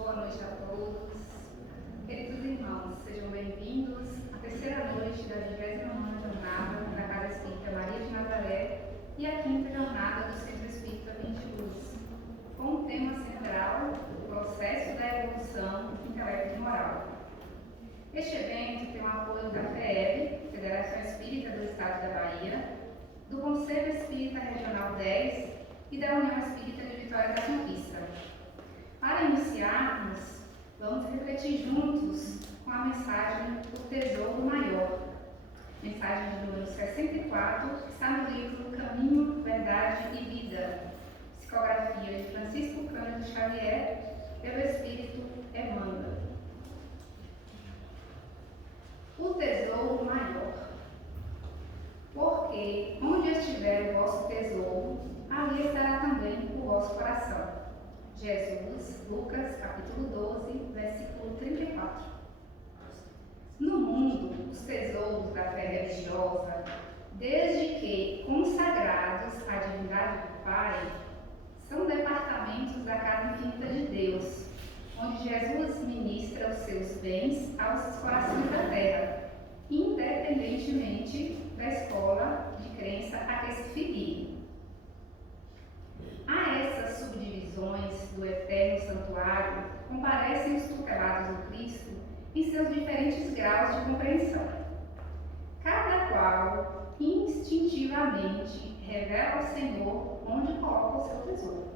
Boa noite a todos. Queridos irmãos, sejam bem-vindos à terceira noite da 29ª jornada da Casa Espírita Maria de Nazaré e à quinta jornada do Centro Espírita Vinha de Luz, com o tema central, o processo da evolução intelecto e moral. Este evento tem o apoio da FEEB, Federação Espírita do Estado da Bahia, do Conselho Espírita Regional 10 e da União Espírita de Vitória da Conquista. Para iniciarmos, vamos refletir juntos com a mensagem O Tesouro Maior. Mensagem de número 64, que está no livro Caminho, Verdade e Vida, psicografia de Francisco Cândido Xavier, pelo Espírito Emmanuel. O Tesouro Maior. Porque onde estiver o vosso tesouro, ali estará também o vosso coração. Jesus, Lucas, capítulo 12, versículo 34. No mundo, os tesouros da fé religiosa, desde que consagrados à divindade do Pai, são departamentos da casa infinita de Deus, onde Jesus ministra os seus bens aos corações da terra, independentemente da escola de crença a que se filiem. A essas subdivisões do eterno santuário comparecem os tutelados do Cristo em seus diferentes graus de compreensão. Cada qual instintivamente revela ao Senhor onde coloca o seu tesouro.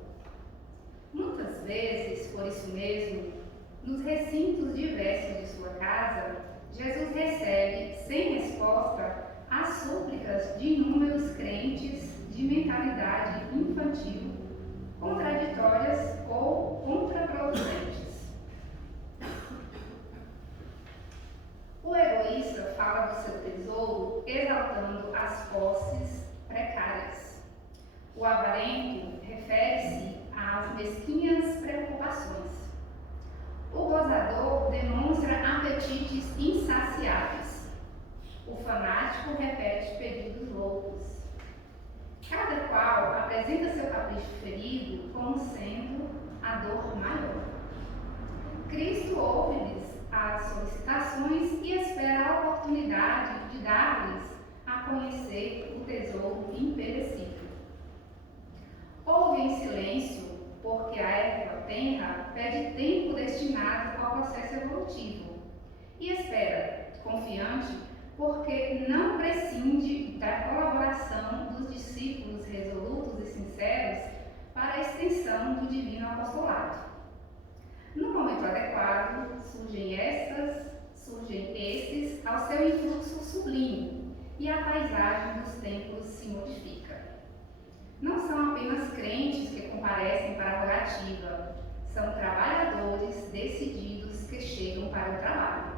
Muitas vezes, por isso mesmo, nos recintos diversos de sua casa, Jesus recebe, sem resposta, as súplicas de inúmeros crentes de mentalidade infantil, contraditórias ou contraproducentes. O egoísta fala do seu tesouro exaltando as posses precárias. O avarento refere-se às mesquinhas preocupações. O gozador demonstra apetites insaciáveis. O fanático repete pedidos loucos. Cada qual apresenta seu capricho ferido como sendo a dor maior. Cristo ouve-lhes as solicitações e espera a oportunidade de dar-lhes a conhecer o tesouro imperecível. Ouve em silêncio, porque a erva tenra pede tempo destinado ao processo evolutivo, e espera, confiante, porque não prescinde da colaboração dos discípulos resolutos e sinceros para a extensão do divino apostolado. No momento adequado, surgem esses ao seu influxo sublime, e a paisagem dos templos se modifica. Não são apenas crentes que comparecem para a rogativa, são trabalhadores decididos que chegam para o trabalho.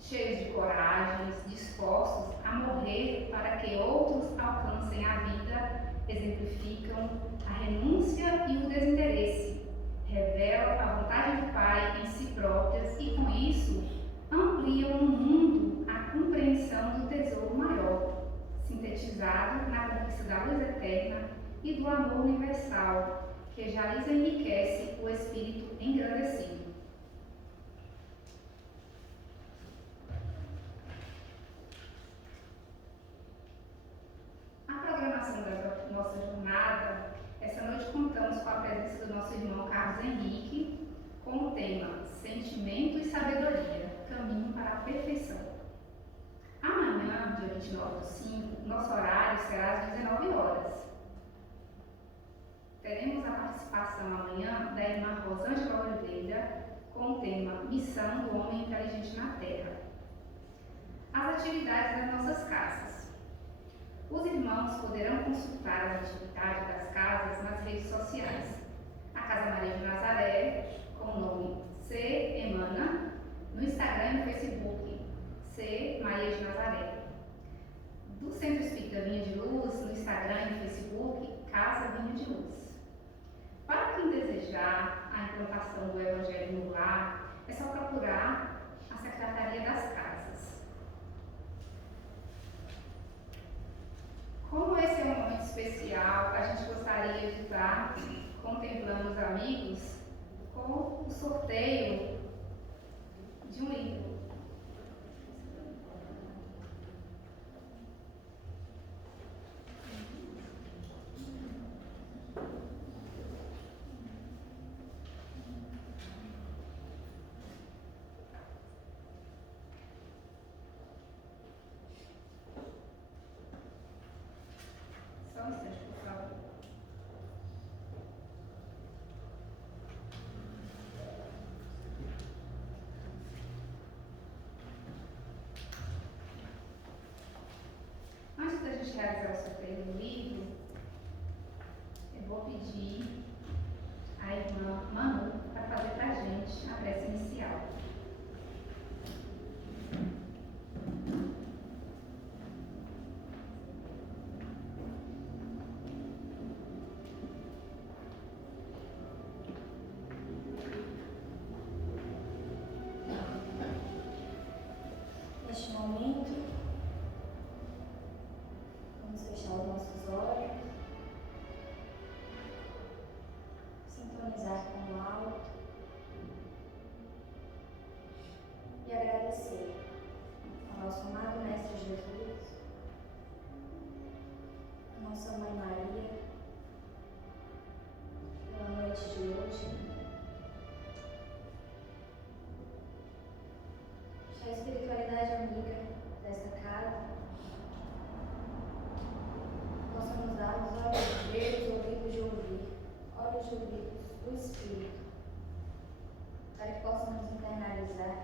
Cheios de coragens, dispostos a morrer para que outros alcancem a vida, exemplificam a renúncia e o desinteresse, revelam a vontade do Pai em si próprias e, com isso, ampliam no mundo a compreensão do tesouro maior, sintetizado na conquista da luz eterna e do amor universal, que já lhes enriquece o espírito engrandecido. Da nossa jornada, essa noite contamos com a presença do nosso irmão Carlos Henrique, com o tema Sentimento e Sabedoria, Caminho para a Perfeição. Amanhã, dia 29/5, nosso horário será às 19 horas. Teremos a participação amanhã da irmã Rosângela Oliveira, com o tema Missão do Homem Inteligente na Terra. As atividades das nossas casas. Os irmãos poderão consultar as atividades das casas nas redes sociais. A Casa Maria de Nazaré, com o nome C. Emana, no Instagram e no Facebook, C. Maria de Nazaré. Do Centro Espírita Vinha de Luz, no Instagram e no Facebook, Casa Vinha de Luz. Para quem desejar a implantação do Evangelho no lar, é só procurar a Secretaria das Casas. Como esse é um momento especial, a gente gostaria de estar contemplando os amigos com for o sorteio de um livro. Só um instante, por favor. Antes da gente realizar o sorteio do livro, eu vou pedir a irmã Manu para fazer para a gente a prece inicial. Neste momento, vamos fechar os nossos olhos, sintonizar com o alto e agradecer ao nosso amado Mestre Jesus, a nossa Mãe Maria, pela noite de hoje, que a espiritualidade amiga desta casa possa nos dar os olhos de ver, os ouvidos de ouvir, olhos de ouvidos do Espírito, para que possamos internalizar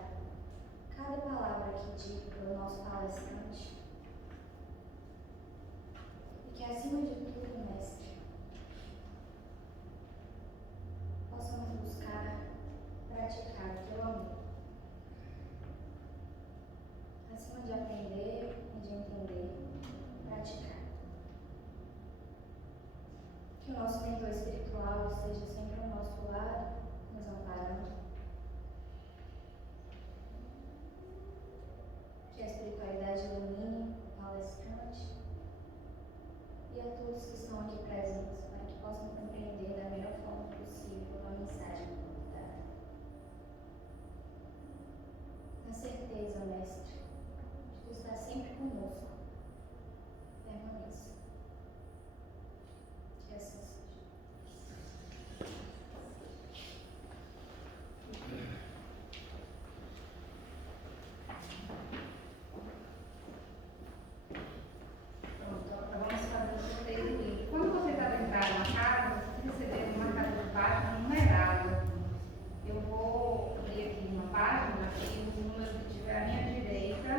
cada palavra aqui dita pelo nosso palestrante e que, acima de tudo, Mestre, possamos buscar praticar o teu amor, acima de aprender e de entender, praticar. Que o nosso mentor espiritual esteja sempre ao nosso lado, nos amparando. Que a espiritualidade ilumine o palestrante e a todos que estão aqui presentes, para que possam compreender da melhor forma possível a mensagem dada. Na certeza, Mestre, de tu estar sempre conosco, permaneça. Que assim seja. Pronto, agora vamos fazer o sorteio do livro. Quando vocês adentrarem na casa, vocês receberam uma marcador de página numerado. Eu vou abrir aqui uma página e o número que tiver à minha direita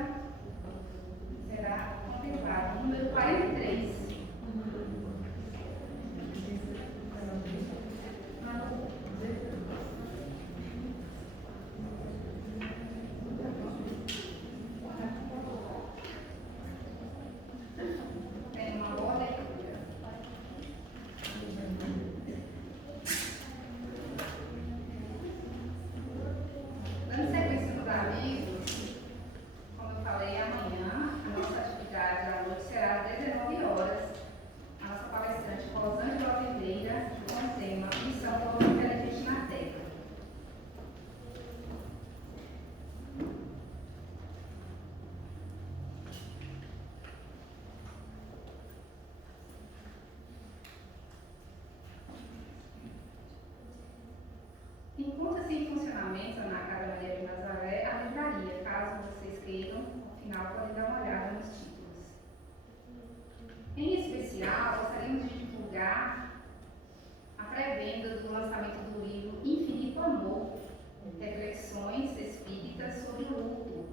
será contemplado. Número 43. Tem uma boa leitura. Dando sequência nos avisos, como eu falei, amanhã a nossa atividade à noite será às 19 horas. A nossa palestrante Rosângela Oliveira, com o tema Missão do Homem Inteligente na Terra. Encontra-se em funcionamento na Casa Maria de Nazaré a livraria. Caso vocês queiram, ao final podem dar uma olhada nos títulos. Em especial, gostaríamos de divulgar a pré-venda do lançamento do livro Infinito Amor, Reflexões Espíritas sobre o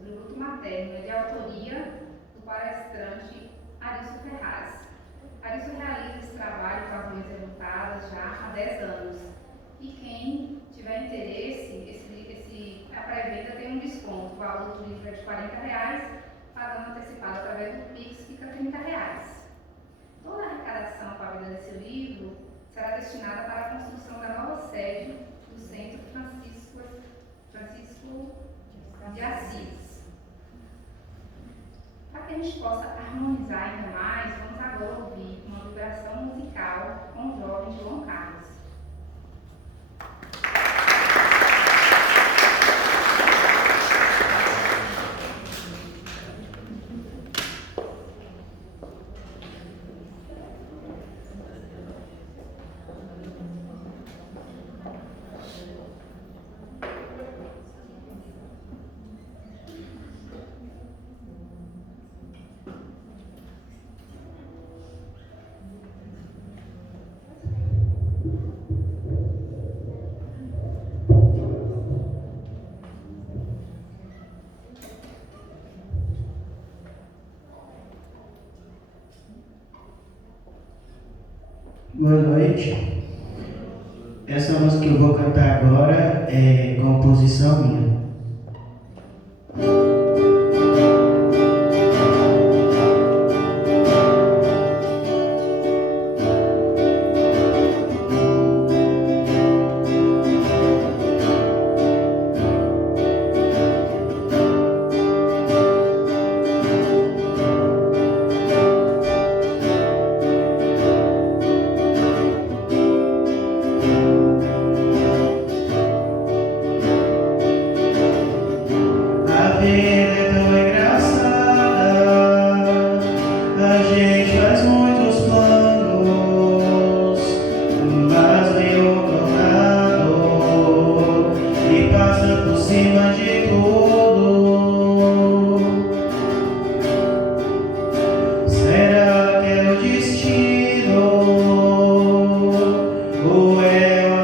luto materno, de autoria do palestrante Arilson Ferraz. Arilson realiza esse trabalho com as mães enlutadas já há 10 anos. E quem tiver interesse, a pré-venda tem um desconto. O valor do livro é de R$40, pagando antecipado através do Pix, fica R$30. Toda a arrecadação com a venda desse livro será destinada para a construção da nova sede do Centro Francisco de Assis. Para que a gente possa harmonizar ainda mais, vamos agora ouvir uma vibração musical com o jovem João Carlos. Boa noite. Essa música que eu vou cantar agora é composição minha. A vida é tão engraçada, a gente faz muitos planos, mas vem o tornado e passa por cima de tudo. Será que é o destino ou é o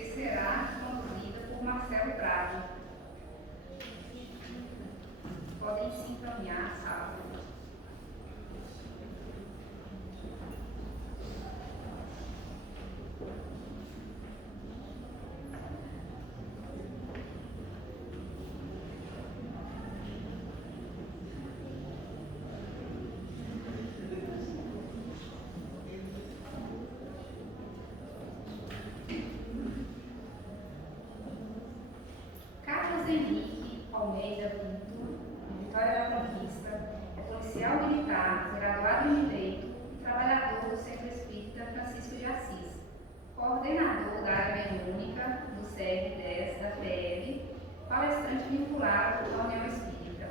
que será conduzida por Marcelo Prado. Podem se encaminhar, sabe? Carlos Henrique Almeida Pinto, de Vitória da Conquista, é policial militar, graduado em Direito e trabalhador do Centro Espírita Francisco de Assis, coordenador da área mediúnica do CR10 da PL, palestrante vinculado à União Espírita.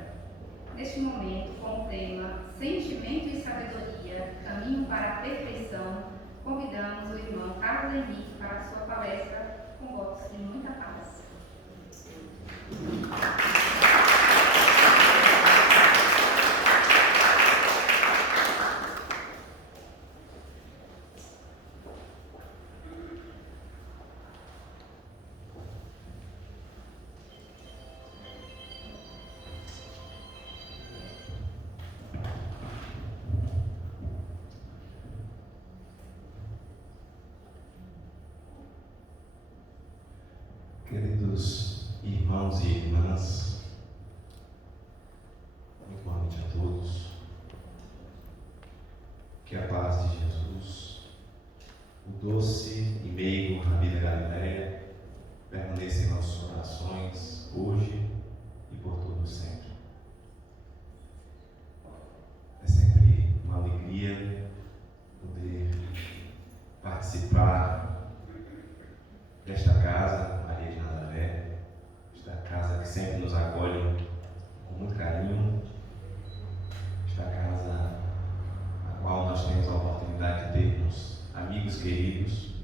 Neste momento, com o tema Sentimento e Sabedoria, Caminho para a Perfeição, convidamos o irmão Carlos Henrique para a sua palestra com votos de muita paz. Queridos irmãos e irmãs, muito boa noite a todos. Que a paz de Jesus, o doce e meigo Rabi da Galileia, permaneça em nossas orações hoje e por todo sempre. É sempre uma alegria poder participar desta casa, Maria de Nazaré, esta casa que sempre nos acolhe com muito carinho, esta casa na qual nós temos a oportunidade de termos amigos queridos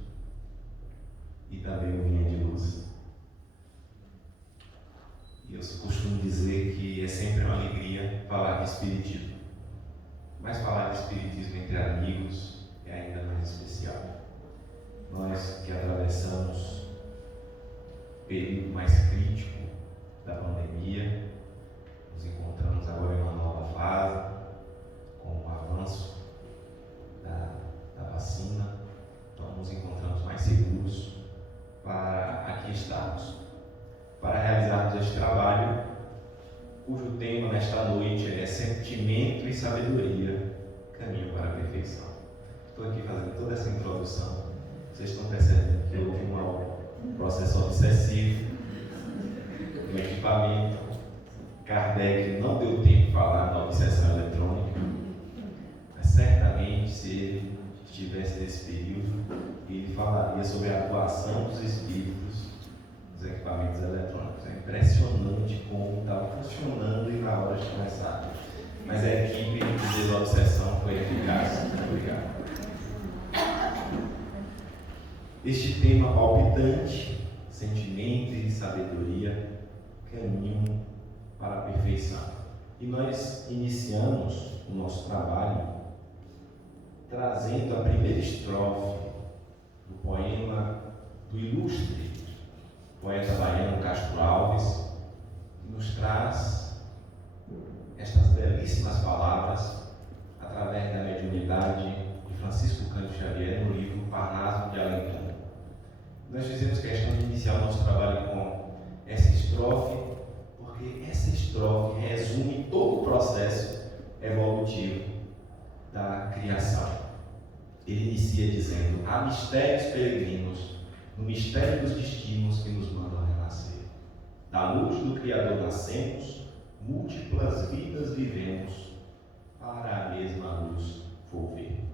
e também um vinho de luz. E eu costumo dizer que é sempre uma alegria falar de Espiritismo, mas falar de Espiritismo entre amigos é ainda mais especial. Nós que atravessamos o período mais crítico da pandemia, nos encontramos agora em uma nova fase, com o avanço da vacina, então nos encontramos mais seguros para aqui estarmos, para realizarmos este trabalho, cujo tema nesta noite é Sentimento e Sabedoria, Caminho para a Perfeição. Estou aqui fazendo toda essa introdução. Vocês estão percebendo que houve um processo obsessivo no equipamento. Kardec não deu tempo de falar na obsessão eletrônica, mas certamente, se ele estivesse nesse período, ele falaria sobre a atuação dos espíritos nos equipamentos eletrônicos. É impressionante como estava funcionando e na hora de começar. Mas a equipe de desobsessão foi eficaz. Muito obrigado. Este tema palpitante, sentimento e sabedoria, caminho para a perfeição. E nós iniciamos o nosso trabalho trazendo a primeira estrofe do poema do ilustre poeta baiano Castro Alves, que nos traz estas belíssimas palavras através da mediunidade de Francisco Cândido Xavier no livro Parnaso de Além Túmulo. Nós fizemos questão de iniciar o nosso trabalho com essa estrofe, porque essa estrofe resume todo o processo evolutivo da criação. Ele inicia dizendo: há mistérios peregrinos no mistério dos destinos que nos mandam renascer. Da luz do Criador nascemos, múltiplas vidas vivemos, para a mesma luz volver.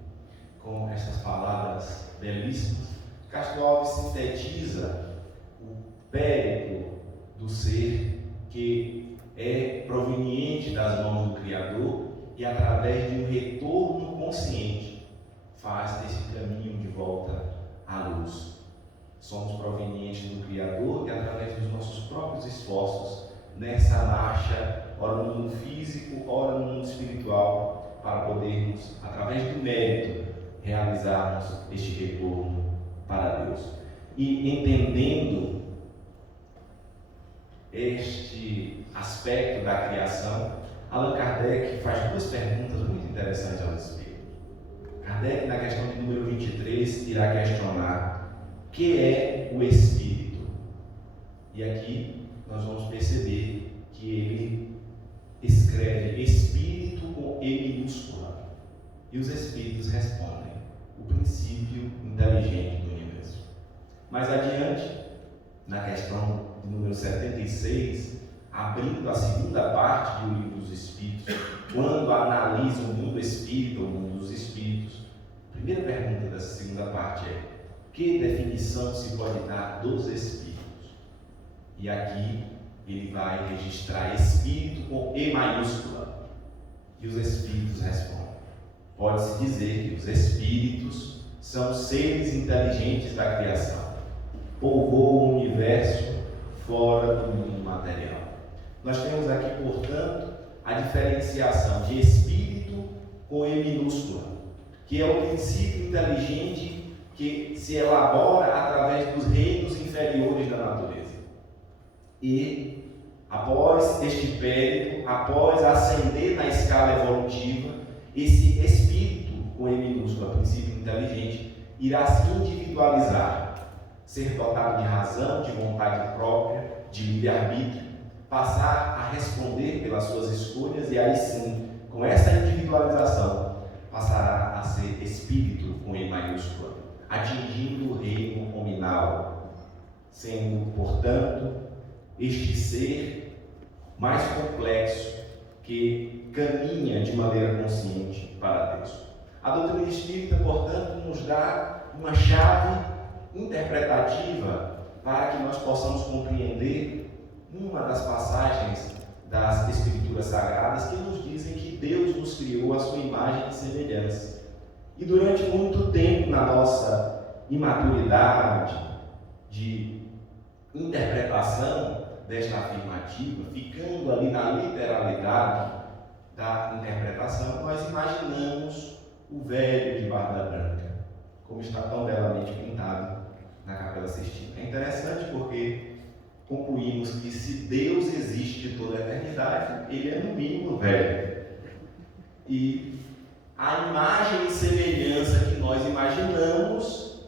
Com estas palavras belíssimas, Castro Alves sintetiza o périplo do ser que é proveniente das mãos do Criador e, através de um retorno consciente, faz desse caminho de volta à luz. Somos provenientes do Criador e, através dos nossos próprios esforços, nessa marcha, ora no mundo físico, ora no mundo espiritual, para podermos, através do mérito, realizarmos este retorno para Deus. E entendendo este aspecto da criação, Allan Kardec faz duas perguntas muito interessantes ao Espírito. Kardec, na questão de número 23, irá questionar o que é o Espírito. E aqui nós vamos perceber que ele escreve Espírito com E minúscula. E os Espíritos respondem: o princípio inteligente do universo. Mais adiante, na questão número 76, abrindo a segunda parte do Livro dos Espíritos, quando analisa o mundo espírita, o mundo dos espíritos, a primeira pergunta dessa segunda parte é: que definição se pode dar dos espíritos? E aqui ele vai registrar espírito com E maiúscula. E os espíritos respondem: pode-se dizer que os espíritos são seres inteligentes da criação, povoam o universo fora do mundo material. Nós temos aqui, portanto, a diferenciação de espírito com E minúscula, que é o princípio inteligente que se elabora através dos reinos inferiores da natureza. E, após este périplo, após ascender na escala evolutiva, esse espírito com E minúscula, princípio inteligente, irá se individualizar, ser dotado de razão, de vontade própria, de livre-arbítrio, passar a responder pelas suas escolhas e aí sim, com essa individualização, passará a ser espírito com E maiúscula, atingindo o reino nominal, sendo, portanto, este ser mais complexo que caminha de maneira consciente para Deus. A doutrina espírita, portanto, nos dá uma chave interpretativa para que nós possamos compreender uma das passagens das Escrituras Sagradas que nos dizem que Deus nos criou à sua imagem e semelhança. E durante muito tempo, na nossa imaturidade de interpretação desta afirmativa, ficando ali na literalidade da interpretação, nós imaginamos o velho de barba branca, como está tão belamente pintado na Capela Sistina. É interessante porque concluímos que se Deus existe de toda a eternidade, Ele é no mínimo velho. E a imagem e semelhança que nós imaginamos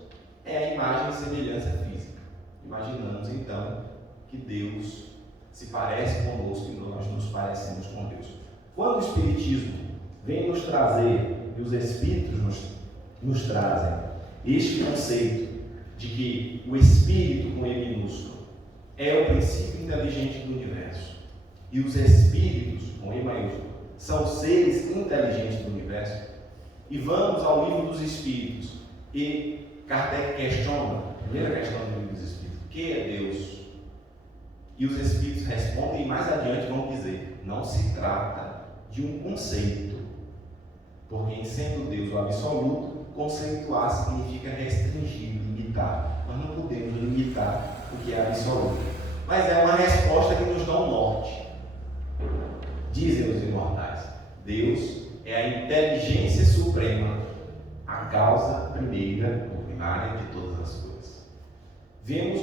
é a imagem e semelhança física. Imaginamos então que Deus se parece conosco e nós nos parecemos com Deus. Quando o Espiritismo vem nos trazer, e os Espíritos nos trazem, este conceito de que o Espírito com E minúsculo é o princípio inteligente do universo e os Espíritos com E maiúsculo são seres inteligentes do universo, e vamos ao Livro dos Espíritos e Kardec questiona, a primeira questão do Livro dos Espíritos: o que é Deus? E os Espíritos respondem e mais adiante vão dizer: não se trata de um conceito, porque em sendo Deus o absoluto, conceituar significa restringir, limitar. Nós não podemos limitar o que é absoluto, mas é uma resposta que nos dá um norte. Dizem os imortais: Deus é a inteligência suprema, a causa primeira ou primária de todas as coisas. Vemos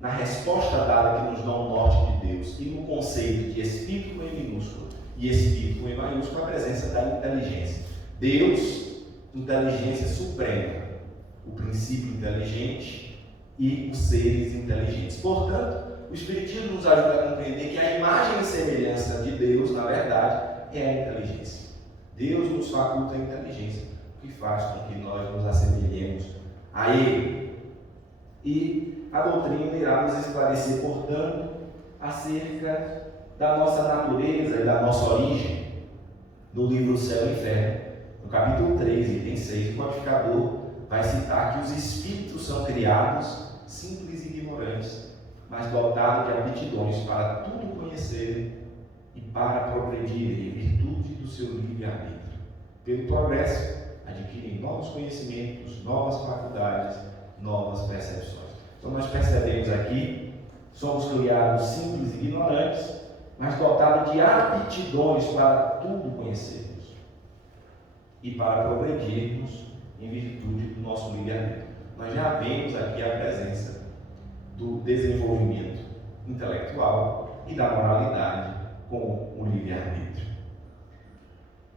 na resposta dada que nos dá um norte de Deus e no conceito de Espírito com E minúsculo e Espírito com E maiúsculo a presença da inteligência. Deus, inteligência suprema, o princípio inteligente e os seres inteligentes. Portanto, o Espiritismo nos ajuda a compreender que a imagem e semelhança de Deus, na verdade, é a inteligência. Deus nos faculta a inteligência, o que faz com que nós nos assemelhemos a Ele. E a doutrina irá nos esclarecer, portanto, acerca da nossa natureza e da nossa origem. No livro Céu e Inferno, no capítulo 3, item 6, o codificador vai citar que os espíritos são criados simples e ignorantes, mas dotados de aptidões para tudo conhecerem e para progredirem em virtude do seu livre-arbítrio. Pelo progresso, adquirem novos conhecimentos, novas faculdades, novas percepções. Então nós percebemos aqui, somos criados simples e ignorantes, mas dotados de aptidões para tudo conhecermos e para progredirmos em virtude do nosso livre-arbítrio. nós já vemos aqui a presença do desenvolvimento intelectual e da moralidade com o livre-arbítrio.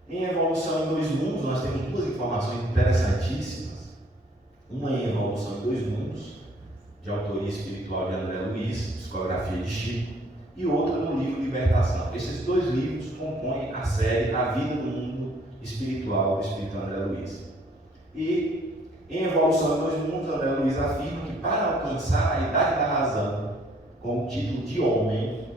Em Evolução em Dois Mundos, nós temos duas informações interessantíssimas. Uma em Evolução em Dois Mundos, de autoria espiritual de André Luiz, Psicografia de Chico, e outra no livro Libertação. Esses dois livros compõem a série A Vida do Mundo Espiritual do Espírito André Luiz. E em Evolução em Dois Mundos, André Luiz afirma que para alcançar a idade da razão, com o título de homem,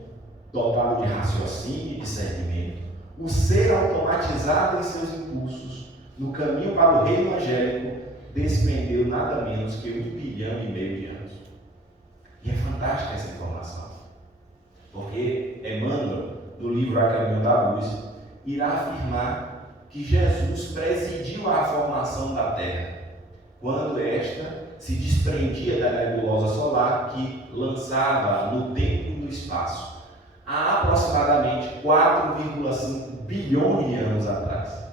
dotado de raciocínio e discernimento, o ser automatizado em seus impulsos, no caminho para o reino angélico, despendeu nada menos que 1,5 bilhão de anos. E é fantástica essa informação, porque Emmanuel, no livro A Caminho da Luz, irá afirmar que Jesus presidiu a formação da Terra, quando esta se desprendia da nebulosa solar que lançava no tempo e no espaço, há aproximadamente 4,5 bilhões de anos atrás.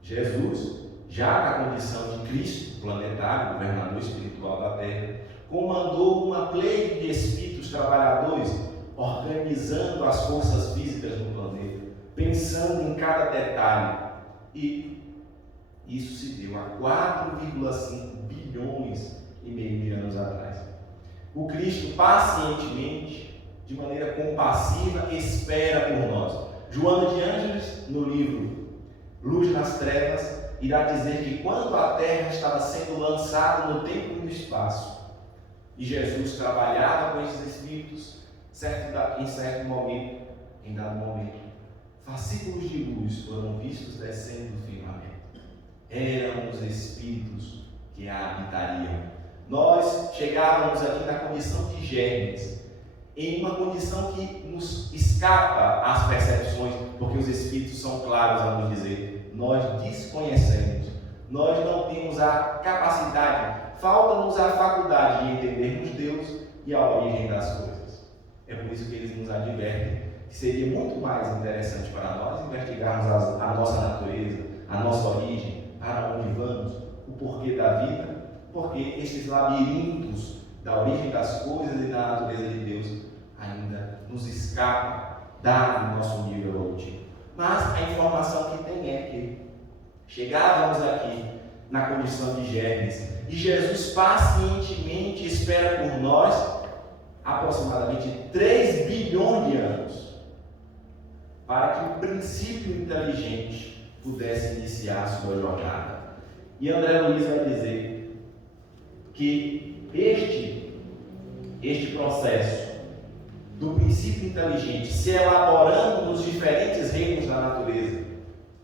Jesus, já na condição de Cristo planetário, governador espiritual da Terra, comandou uma pleia de espíritos trabalhadores, organizando as forças físicas no planeta, pensando em cada detalhe. E isso se deu há 4,5 bilhões e meio de anos atrás. O Cristo pacientemente, de maneira compassiva, espera por nós. Joana de Ângeles, no livro Luz nas Trevas, irá dizer que quando a Terra estava sendo lançada no tempo e no espaço, e Jesus trabalhava com esses espíritos, em dado momento, fascículos de luz foram vistos descendo do firmamento. Eram os espíritos que a habitariam. Nós chegávamos aqui na condição de germes, em uma condição que nos escapa às percepções, porque os espíritos são claros a nos dizer: nós desconhecemos, nós não temos a capacidade, falta-nos a faculdade de entendermos Deus e a origem das coisas. É por isso que eles nos advertem que seria muito mais interessante para nós investigarmos a nossa natureza, a nossa origem, para onde vamos, o porquê da vida, porque esses labirintos da origem das coisas e da natureza de Deus ainda nos escapam dado o nosso nível evolutivo. Mas a informação que tem é que chegávamos aqui na condição de germes e Jesus pacientemente espera por nós aproximadamente 3 bilhões de anos para que o princípio inteligente pudesse iniciar a sua jornada. E André Luiz vai dizer que este processo do princípio inteligente se elaborando nos diferentes reinos da natureza,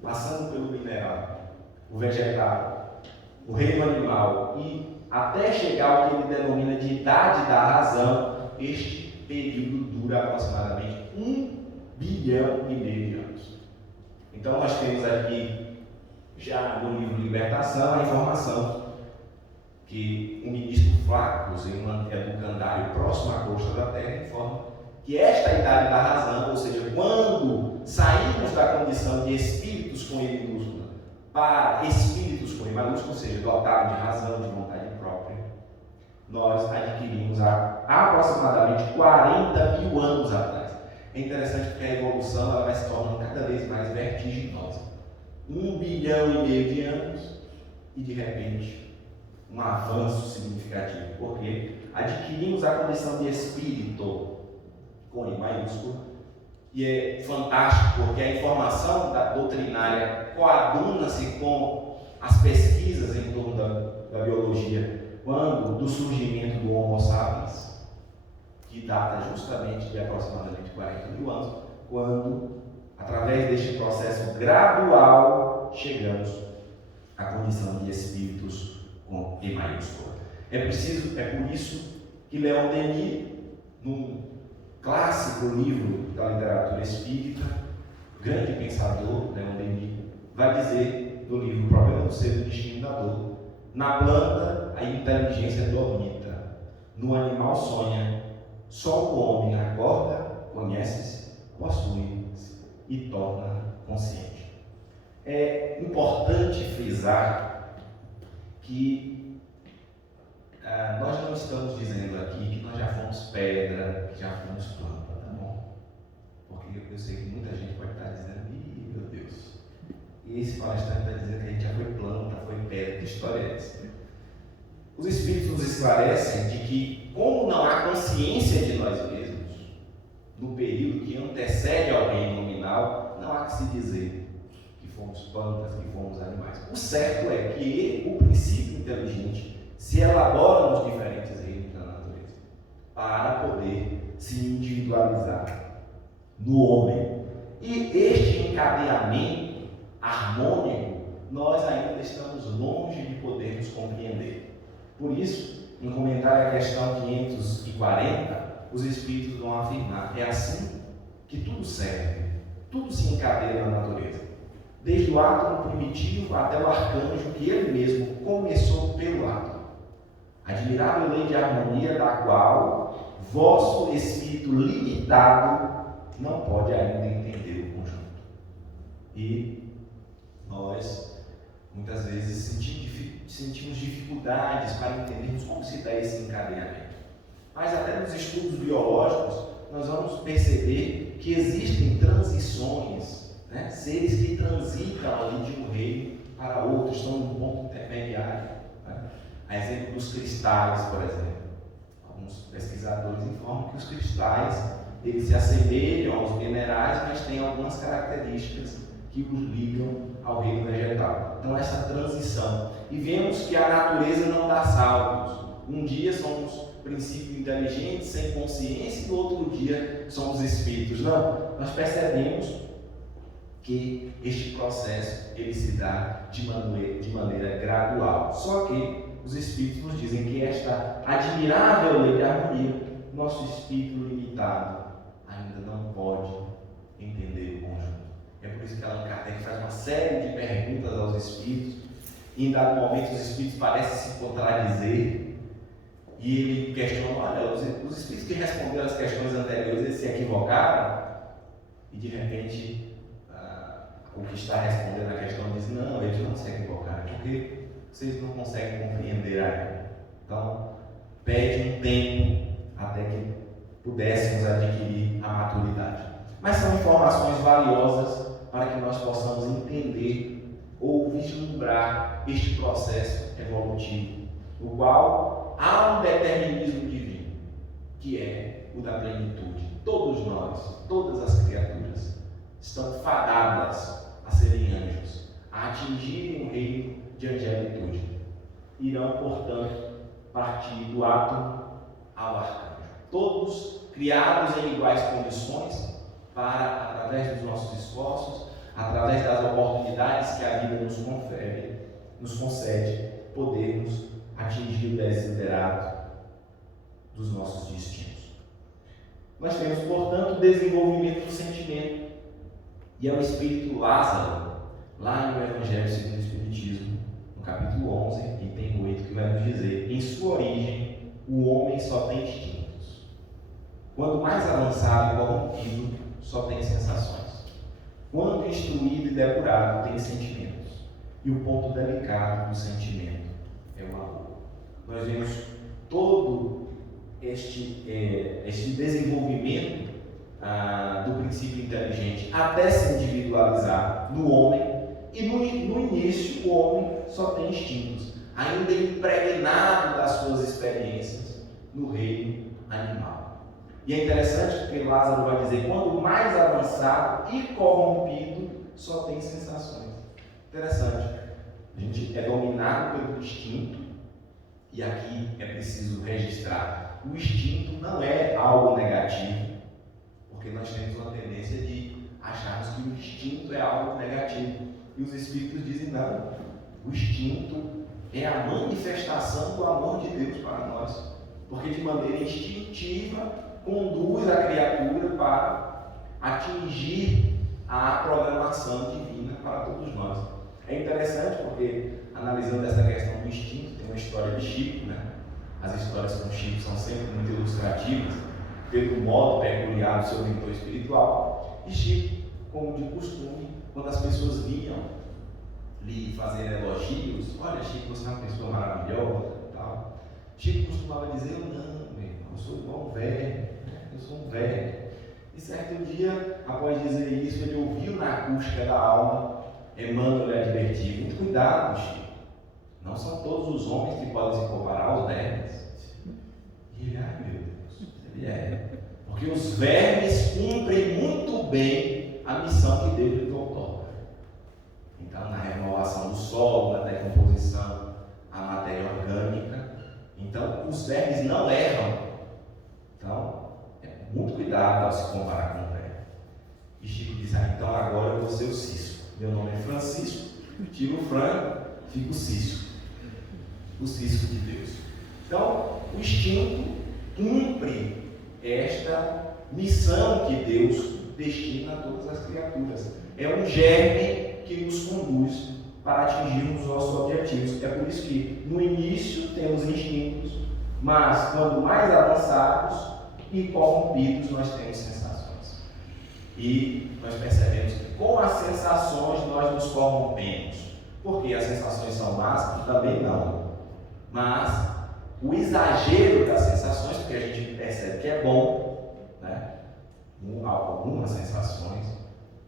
passando pelo mineral, o vegetal, o reino animal e até chegar ao que ele denomina de idade da razão, este período dura aproximadamente 1,5 bilhão de anos. Então nós temos aqui, já no livro Libertação, a informação que o ministro Flácios, em um educandário próximo à costa da Terra, informa que esta idade da razão, ou seja, quando saímos da condição de espíritos com E minúscula para espíritos com E maiúscula, ou seja, dotado de razão, de vontade própria, nós adquirimos há aproximadamente 40 mil anos atrás. É interessante porque a evolução ela vai se tornando cada vez mais vertiginosa. 1,5 bilhão de anos e de repente um avanço significativo, porque adquirimos a condição de espírito com I maiúsculo, e é fantástico porque a informação doutrinária coaduna-se com as pesquisas em torno da biologia, quando do surgimento do Homo sapiens, que data justamente de aproximadamente 40 mil anos, quando, através deste processo gradual, chegamos à condição de espíritos com E maiúsculo. É por isso que Leon Denis, num clássico livro da literatura espírita, grande pensador, Leon Denis, vai dizer no livro Problema do Ser e do Destino da Dor: na planta a inteligência dormita, no animal sonha, só o homem acorda, conhece-se, possui-se e torna consciente. É importante frisar que Os Espíritos nos esclarecem de que, como não há consciência de nós mesmos, no período que antecede ao reino nominal, não há que se dizer que fomos plantas, que fomos animais. O certo é que o princípio inteligente se elabora nos diferentes reinos da natureza para poder se individualizar no homem. E este encadeamento harmônico nós ainda estamos longe de podermos compreender. Por isso, em comentário à questão 540, os Espíritos vão afirmar: é assim que tudo serve, tudo se encadeia na natureza, desde o átomo primitivo até o arcanjo, que ele mesmo começou pelo átomo. Admirável lei de harmonia, da qual vosso espírito limitado não pode ainda entender o conjunto. E nós, muitas vezes, sentimos dificuldades para entendermos como se dá esse encadeamento. Mas até nos estudos biológicos, nós vamos perceber que existem transições, né? Seres que transitam ali de um reino para outro, estão num ponto intermediário. Né? A exemplo dos cristais, por exemplo. Alguns pesquisadores informam que os cristais eles se assemelham aos minerais, mas têm algumas características que os ligam ao reino vegetal. Então, essa transição. E vemos que a natureza não dá saltos. Um dia somos princípios inteligentes, sem consciência, e no outro dia somos espíritos. Não, nós percebemos que este processo ele se dá de maneira gradual. Só que os espíritos nos dizem que esta admirável lei de harmonia, nosso espírito limitado ainda não pode entender o conjunto. É por isso que Allan Kardec faz uma série de perguntas aos espíritos, e em dado momento os espíritos parecem se contradizer, e ele questiona: olha, os espíritos que responderam as questões anteriores, eles se equivocaram, e de repente o que está respondendo a questão diz: não, eles não se equivocaram, porque vocês não conseguem compreender ainda. Então, pede um tempo até que pudéssemos adquirir a maturidade. Mas são informações valiosas para que nós possamos entender ou vislumbrar este processo evolutivo, no qual há um determinismo divino, que é o da plenitude. Todos nós, todas as criaturas, estão fadadas a serem anjos, a atingirem o reino de angelitude. Irão, portanto, partir do átomo ao arcanjo. Todos criados em iguais condições para, através dos nossos esforços, através das oportunidades que a vida nos concede, podermos atingir o desiderato dos nossos destinos. Nós temos, portanto, o desenvolvimento do sentimento, e é o espírito Lázaro, lá no Evangelho segundo o Espiritismo, no capítulo 11, item 8, que vai nos dizer: em sua origem, o homem só tem instintos. Quando mais avançado e corrompido, só tem sensações. Quando instruído e depurado, tem sentimentos. E o ponto delicado do sentimento é o amor. Nós vemos todo este desenvolvimento do princípio inteligente até se individualizar no homem, e no início o homem só tem instintos, ainda impregnado das suas experiências no reino animal. E é interessante porque Lázaro vai dizer: quando mais avançado e corrompido, só tem sensações. Interessante, a gente é dominado pelo instinto, e aqui é preciso registrar: o instinto não é algo negativo, porque nós temos uma tendência de acharmos que o instinto é algo negativo, e os espíritos dizem: não, o instinto é a manifestação do amor de Deus para nós, porque de maneira instintiva conduz a criatura para atingir a programação divina para todos nós. É interessante porque, analisando essa questão do instinto, tem uma história de Chico, né? As histórias com Chico são sempre muito ilustrativas, pelo modo peculiar do seu mentor espiritual. E Chico, como de costume, quando as pessoas vinham lhe fazer elogios: olha, Chico, você é uma pessoa maravilhosa e tal, Chico costumava dizer: não, meu irmão, eu sou igual um velho, eu sou um velho. E certo dia, após dizer isso, ele ouviu na acústica da alma Emmanuel lhe advertir: muito cuidado, Chico, Não são todos os homens que podem se comparar aos vermes. E ele, ai meu Deus, ele é. Porque os vermes cumprem muito bem a missão que Deus lhe outorga. Então, na renovação do solo, na decomposição, a matéria orgânica. Então, os vermes não erram. Então, é muito cuidado ao se comparar com o verme. E Chico diz, então agora eu vou ser o Cisco. Meu nome é Francisco, tiro o Fran, fica o Cisco. O Cisco de Deus. Então, o instinto cumpre esta missão que Deus destina a todas as criaturas. É um germe que nos conduz para atingirmos os nossos objetivos. É por isso que no início temos instintos, mas quando mais avançados e corrompidos nós temos sensações. E nós percebemos que com as sensações nós nos corrompemos. Porque as sensações são más? Também não. Mas o exagero das sensações, porque a gente percebe que é bom, né? Algumas sensações,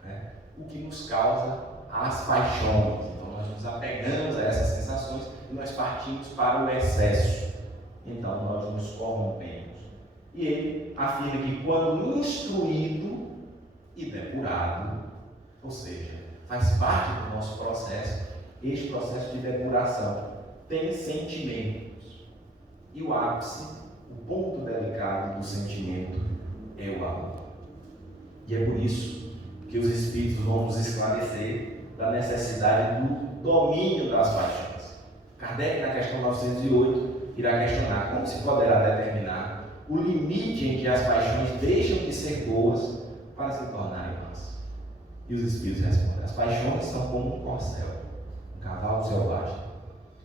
né? O que nos causa as paixões. Então nós nos apegamos a essas sensações e nós partimos para o excesso. Então nós nos corrompemos. E ele afirma que quando instruído e depurado, ou seja, faz parte do nosso processo, este processo de depuração tem sentimentos. E o ápice, o ponto delicado do sentimento é o amor. E é por isso que os Espíritos vão nos esclarecer da necessidade do domínio das paixões. Kardec, na questão 908, irá questionar como se poderá determinar o limite em que as paixões deixam de ser boas para se tornarem más. E os Espíritos respondem: as paixões são como um corcel, um cavalo selvagem,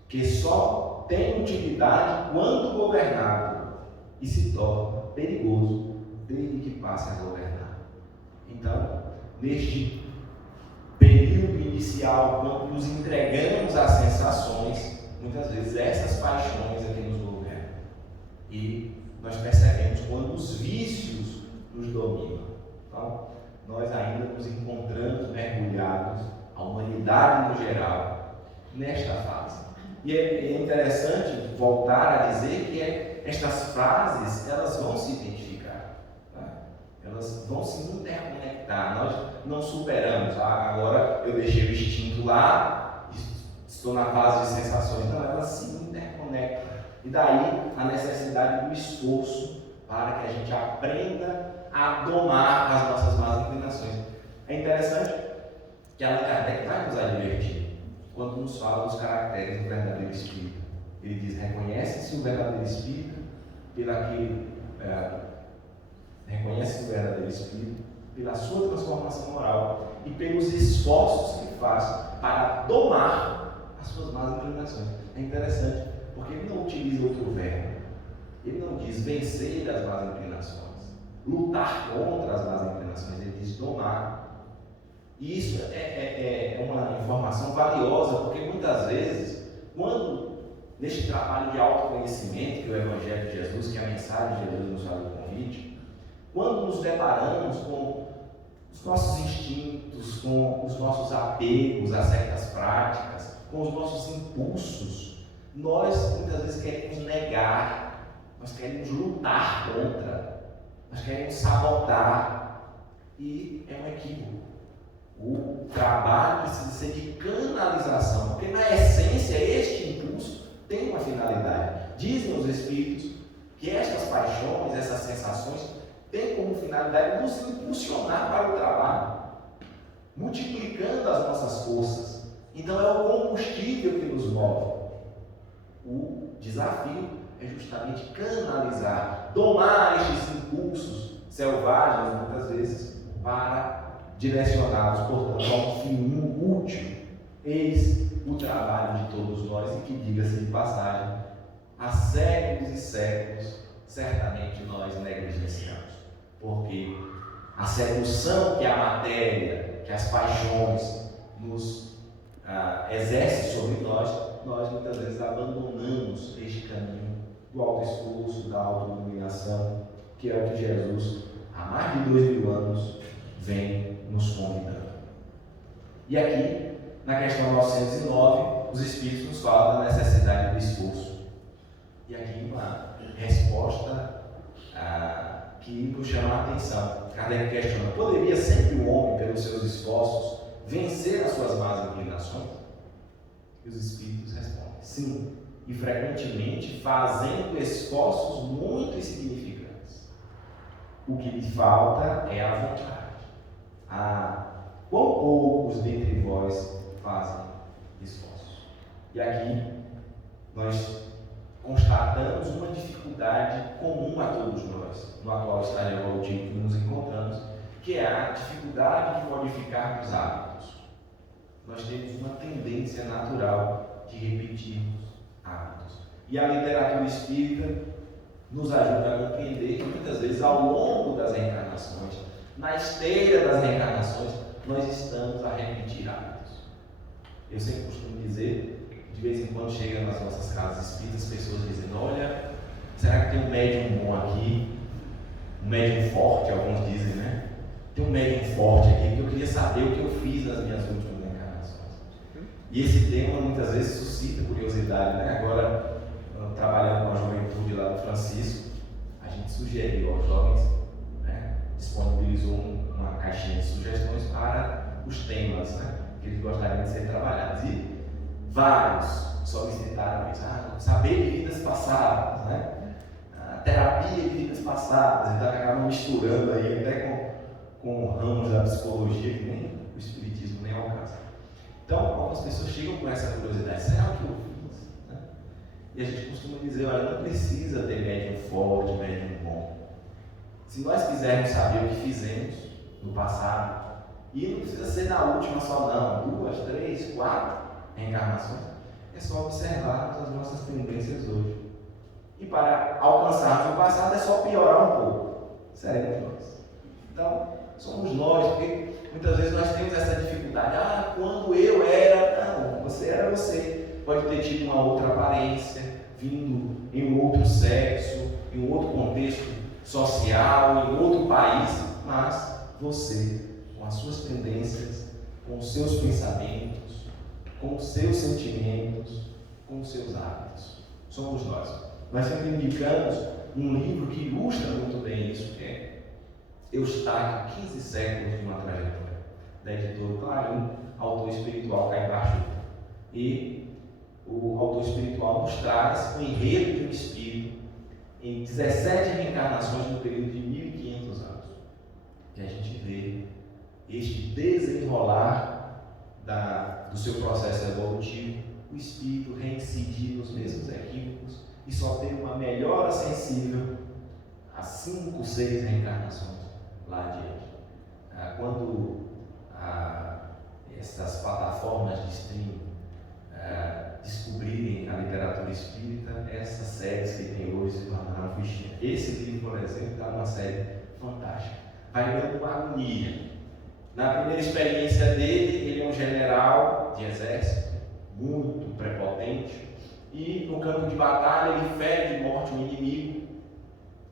que só tem utilidade quando governado e se torna perigoso desde que passe a governar. Então, neste período inicial, quando nos entregamos às sensações, muitas vezes essas paixões é que nos governam. E nós percebemos quando os vícios nos dominam. Então, nós ainda nos encontramos mergulhados, a humanidade no geral, nesta fase. E é interessante voltar a dizer que estas frases, elas vão se identificar, tá? Elas vão se interconectar. Nós não superamos, agora eu deixei o instinto lá, estou na fase de sensações. Não, elas se interconectam. E daí a necessidade do esforço para que a gente aprenda a domar as nossas más inclinações. É interessante que Allan Kardec vai nos advertir quando nos fala dos caracteres do verdadeiro espírita. Ele diz: reconhece-se o verdadeiro espírita reconhece o verdadeiro espírito pela sua transformação moral e pelos esforços que faz para domar as suas más inclinações. É interessante, porque ele não utiliza outro verbo. Ele não diz vencer as más inclinações, lutar contra as más inclinações. Ele diz domar. E isso é uma informação valiosa, porque muitas vezes, quando neste trabalho de autoconhecimento, que é o Evangelho de Jesus, que é a mensagem de Jesus nos faz o convite, quando nos deparamos com os nossos instintos, com os nossos apegos a certas práticas, com os nossos impulsos, nós muitas vezes queremos negar, nós queremos lutar contra, nós queremos sabotar, e é um equívoco. O trabalho precisa ser de canalização, porque na essência este impulso tem uma finalidade. Dizem os Espíritos que estas paixões, essas sensações, têm como finalidade nos impulsionar para o trabalho, multiplicando as nossas forças. Então é o combustível que nos move. O desafio é justamente canalizar, domar estes impulsos selvagens, muitas vezes, para direcionados, portanto, a um fim útil. Eis o trabalho de todos nós, e que, diga-se de passagem, há séculos e séculos, certamente nós negligenciamos, porque a sedução que a matéria, que as paixões nos exercem sobre nós muitas vezes abandonamos este caminho do autoesforço, da autoiluminação, que é o que Jesus, há mais de 2000 anos, vem nos convidando. E aqui, na questão 909, os Espíritos nos falam da necessidade do esforço. E aqui uma resposta que nos chama a atenção. Kardec questiona: poderia sempre o homem, pelos seus esforços, vencer as suas más inclinações? E os Espíritos respondem: sim, e frequentemente fazendo esforços muito insignificantes. O que lhe falta é a vontade. Quão poucos dentre vós fazem esforços? E aqui nós constatamos uma dificuldade comum a todos nós, no atual estágio evolutivo que nos encontramos, que é a dificuldade de modificar os hábitos. Nós temos uma tendência natural de repetirmos hábitos. E a literatura espírita nos ajuda a compreender que muitas vezes, ao longo das reencarnações, na esteira das reencarnações, nós estamos a repetir hábitos. Eu sempre costumo dizer, de vez em quando chega nas nossas casas espíritas, pessoas dizendo: olha, será que tem um médium bom aqui? Um médium forte, alguns dizem, né? Tem um médium forte aqui, que eu queria saber o que eu fiz nas minhas últimas reencarnações. E esse tema muitas vezes suscita curiosidade, né? Agora, trabalhando com a juventude lá do Francisco, a gente sugeriu aos jovens, né? Disponibilizou uma caixinha de sugestões para os temas, né? Que eles gostariam de ser trabalhados. E vários solicitaram isso: saber de vidas passadas, né? Terapia de vidas passadas, e acabam misturando aí até com ramos da psicologia que nem o espiritismo nem alcança. Então, algumas pessoas chegam com essa curiosidade: será o que eu fiz? Né? E a gente costuma dizer: olha, não precisa ter médium forte, médium bom. Se nós quisermos saber o que fizemos no passado, e não precisa ser na última só não, 2, 3, 4 reencarnações, é só observarmos as nossas tendências hoje. E para alcançarmos o passado é só piorar um pouco. Seremos nós. Então, somos nós, porque muitas vezes nós temos essa dificuldade: quando eu era. Não, você era você. Pode ter tido uma outra aparência, vindo em um outro sexo, em um outro contexto social, em outro país, mas você, com as suas tendências, com os seus pensamentos, com os seus sentimentos, com os seus hábitos, somos nós. Nós sempre indicamos um livro que ilustra muito bem isso, que é Eustáquio, 15 séculos de uma trajetória, da editora Clarim, autor espiritual Caio Barjuta. E o autor espiritual nos traz o enredo de um espírito em 17 reencarnações no período de 1500 anos. E a gente vê este desenrolar do seu processo evolutivo, o espírito reincidir nos mesmos equívocos e só ter uma melhora sensível a 5, 6 reencarnações lá adiante. Quando essas plataformas de streaming descobrirem a literatura espírita, essas séries que tem hoje se tornaram fichinha. Esse livro, por exemplo, está numa série fantástica. Vai dando uma agonia. Na primeira experiência dele, ele é um general de exército, muito prepotente, e no campo de batalha ele fere de morte um inimigo,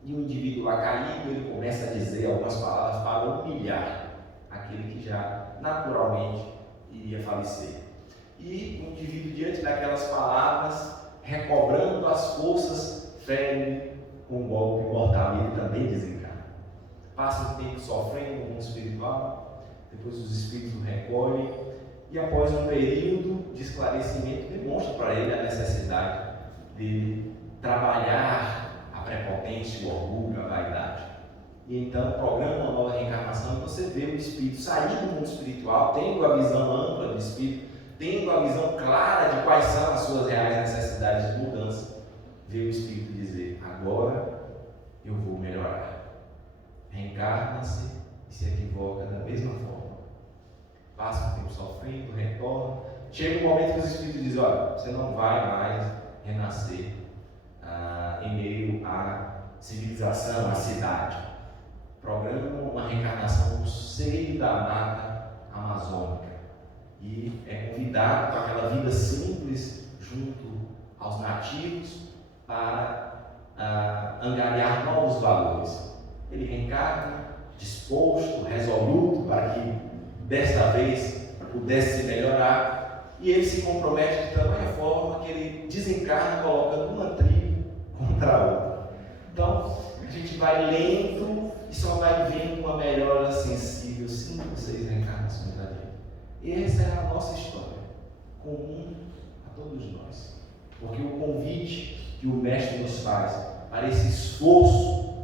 e o indivíduo lá caído, ele começa a dizer algumas palavras para humilhar aquele que já naturalmente iria falecer. E o indivíduo, diante daquelas palavras, recobrando as forças, fere com um golpe mortal, e ele também desencarna. Passa o tempo sofrendo no mundo espiritual, depois os espíritos o recolhem, e após um período de esclarecimento, demonstra para ele a necessidade de trabalhar a prepotência, o orgulho, a vaidade. E então programa uma nova reencarnação, e você vê o espírito sair do mundo espiritual, tendo a visão ampla do espírito, tendo a visão clara de quais são as suas reais necessidades de mudança. Vê o espírito dizer: agora eu vou melhorar. Reencarna-se e se equivoca da mesma forma. Passa o tempo sofrendo, retorna. Chega um momento que os espíritos dizem: olha, você não vai mais renascer em meio à civilização, à cidade. Programa uma reencarnação no seio da mata amazônica. E é convidado para aquela vida simples junto aos nativos para angariar novos valores. Ele reencarna disposto, resoluto para que desta vez pudesse melhorar, e ele se compromete de tamanha forma que ele desencarna colocando uma tribo contra a outra. Então, a gente vai lendo e só vai vendo uma melhora sensível, 5 ou 6 reencarnações da vida. E essa é a nossa história, comum a todos nós. Porque o convite que o Mestre nos faz para esse esforço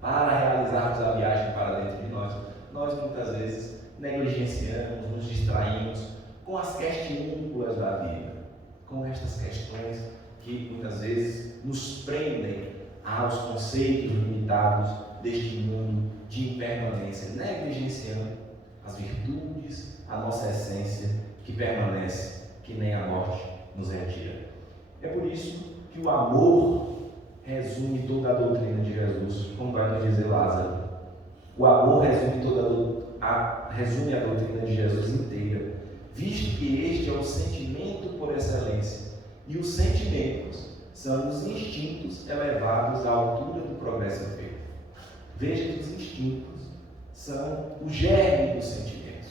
para realizarmos a viagem para dentro de nós muitas vezes negligenciamos, nos distraímos com as questões da vida, com estas questões que muitas vezes nos prendem aos conceitos limitados deste mundo de impermanência, negligenciando as virtudes, a nossa essência que permanece, que nem a morte nos retira. É por isso que o amor resume toda a doutrina de Jesus, como vai nos dizer Lázaro. O amor resume a doutrina de Jesus inteira, visto que este é o sentimento por excelência, e os sentimentos são os instintos elevados à altura do progresso feito. Veja que os instintos são o germe dos sentimentos.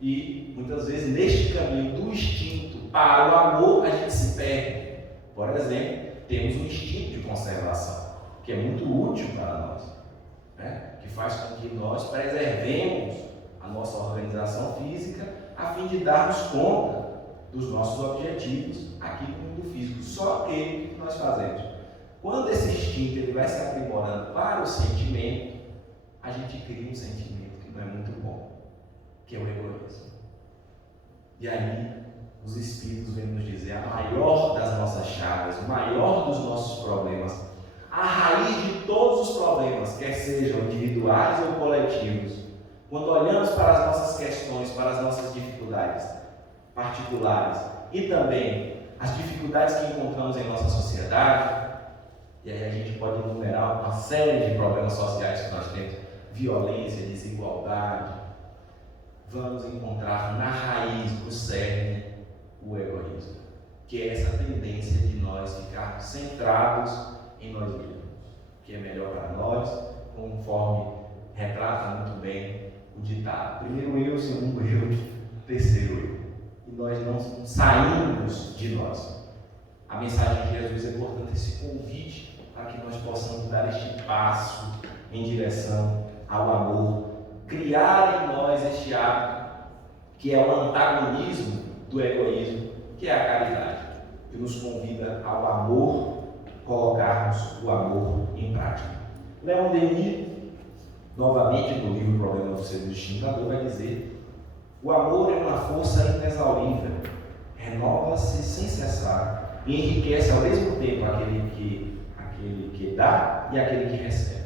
E muitas vezes neste caminho do instinto para o amor a gente se perde. Por exemplo, temos um instinto de conservação, que é muito útil para nós, né? Que faz com que nós preservemos a nossa organização física a fim de darmos conta dos nossos objetivos aqui no mundo físico. Só que o que nós fazemos? Quando esse instinto ele vai se aprimorando para o sentimento, a gente cria um sentimento que não é muito bom, que é o egoísmo. E aí os Espíritos vêm nos dizer a maior das nossas chagas, o maior dos nossos problemas, a raiz de todos os problemas, quer sejam individuais ou coletivos, quando olhamos para as nossas questões, para as nossas dificuldades particulares e também as dificuldades que encontramos em nossa sociedade, e aí a gente pode enumerar uma série de problemas sociais que nós temos, violência, desigualdade, vamos encontrar na raiz, no cerne, o egoísmo, que é essa tendência de nós ficarmos centrados em nós mesmos, que é melhor para nós, conforme retrata muito bem o ditado. Primeiro eu, segundo eu, terceiro eu. E nós não saímos de nós. A mensagem de Jesus é, portanto, esse convite para que nós possamos dar este passo em direção ao amor, criar em nós este hábito que é o antagonismo do egoísmo, que é a caridade, que nos convida ao amor, colocarmos o amor em prática. Leon Denis, novamente no livro Problema do Ser Distinguidor, vai dizer: o amor é uma força inexaurível, renova-se sem cessar e enriquece ao mesmo tempo aquele que dá e aquele que recebe.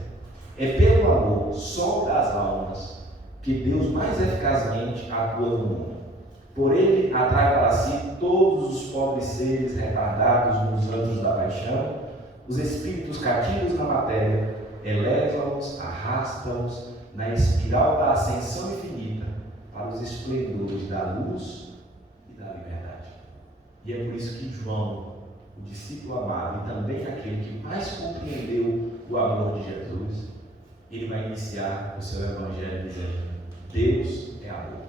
É pelo amor, som das almas, que Deus mais eficazmente atua no mundo. Por ele atrai para si todos os pobres seres retardados nos antros da paixão, os espíritos cativos na matéria, eleva-os, arrasta-os na espiral da ascensão infinita para os esplendores da luz e da liberdade. E é por isso que João, o discípulo amado e também aquele que mais compreendeu o amor de Jesus, ele vai iniciar o seu evangelho dizendo: Deus é amor.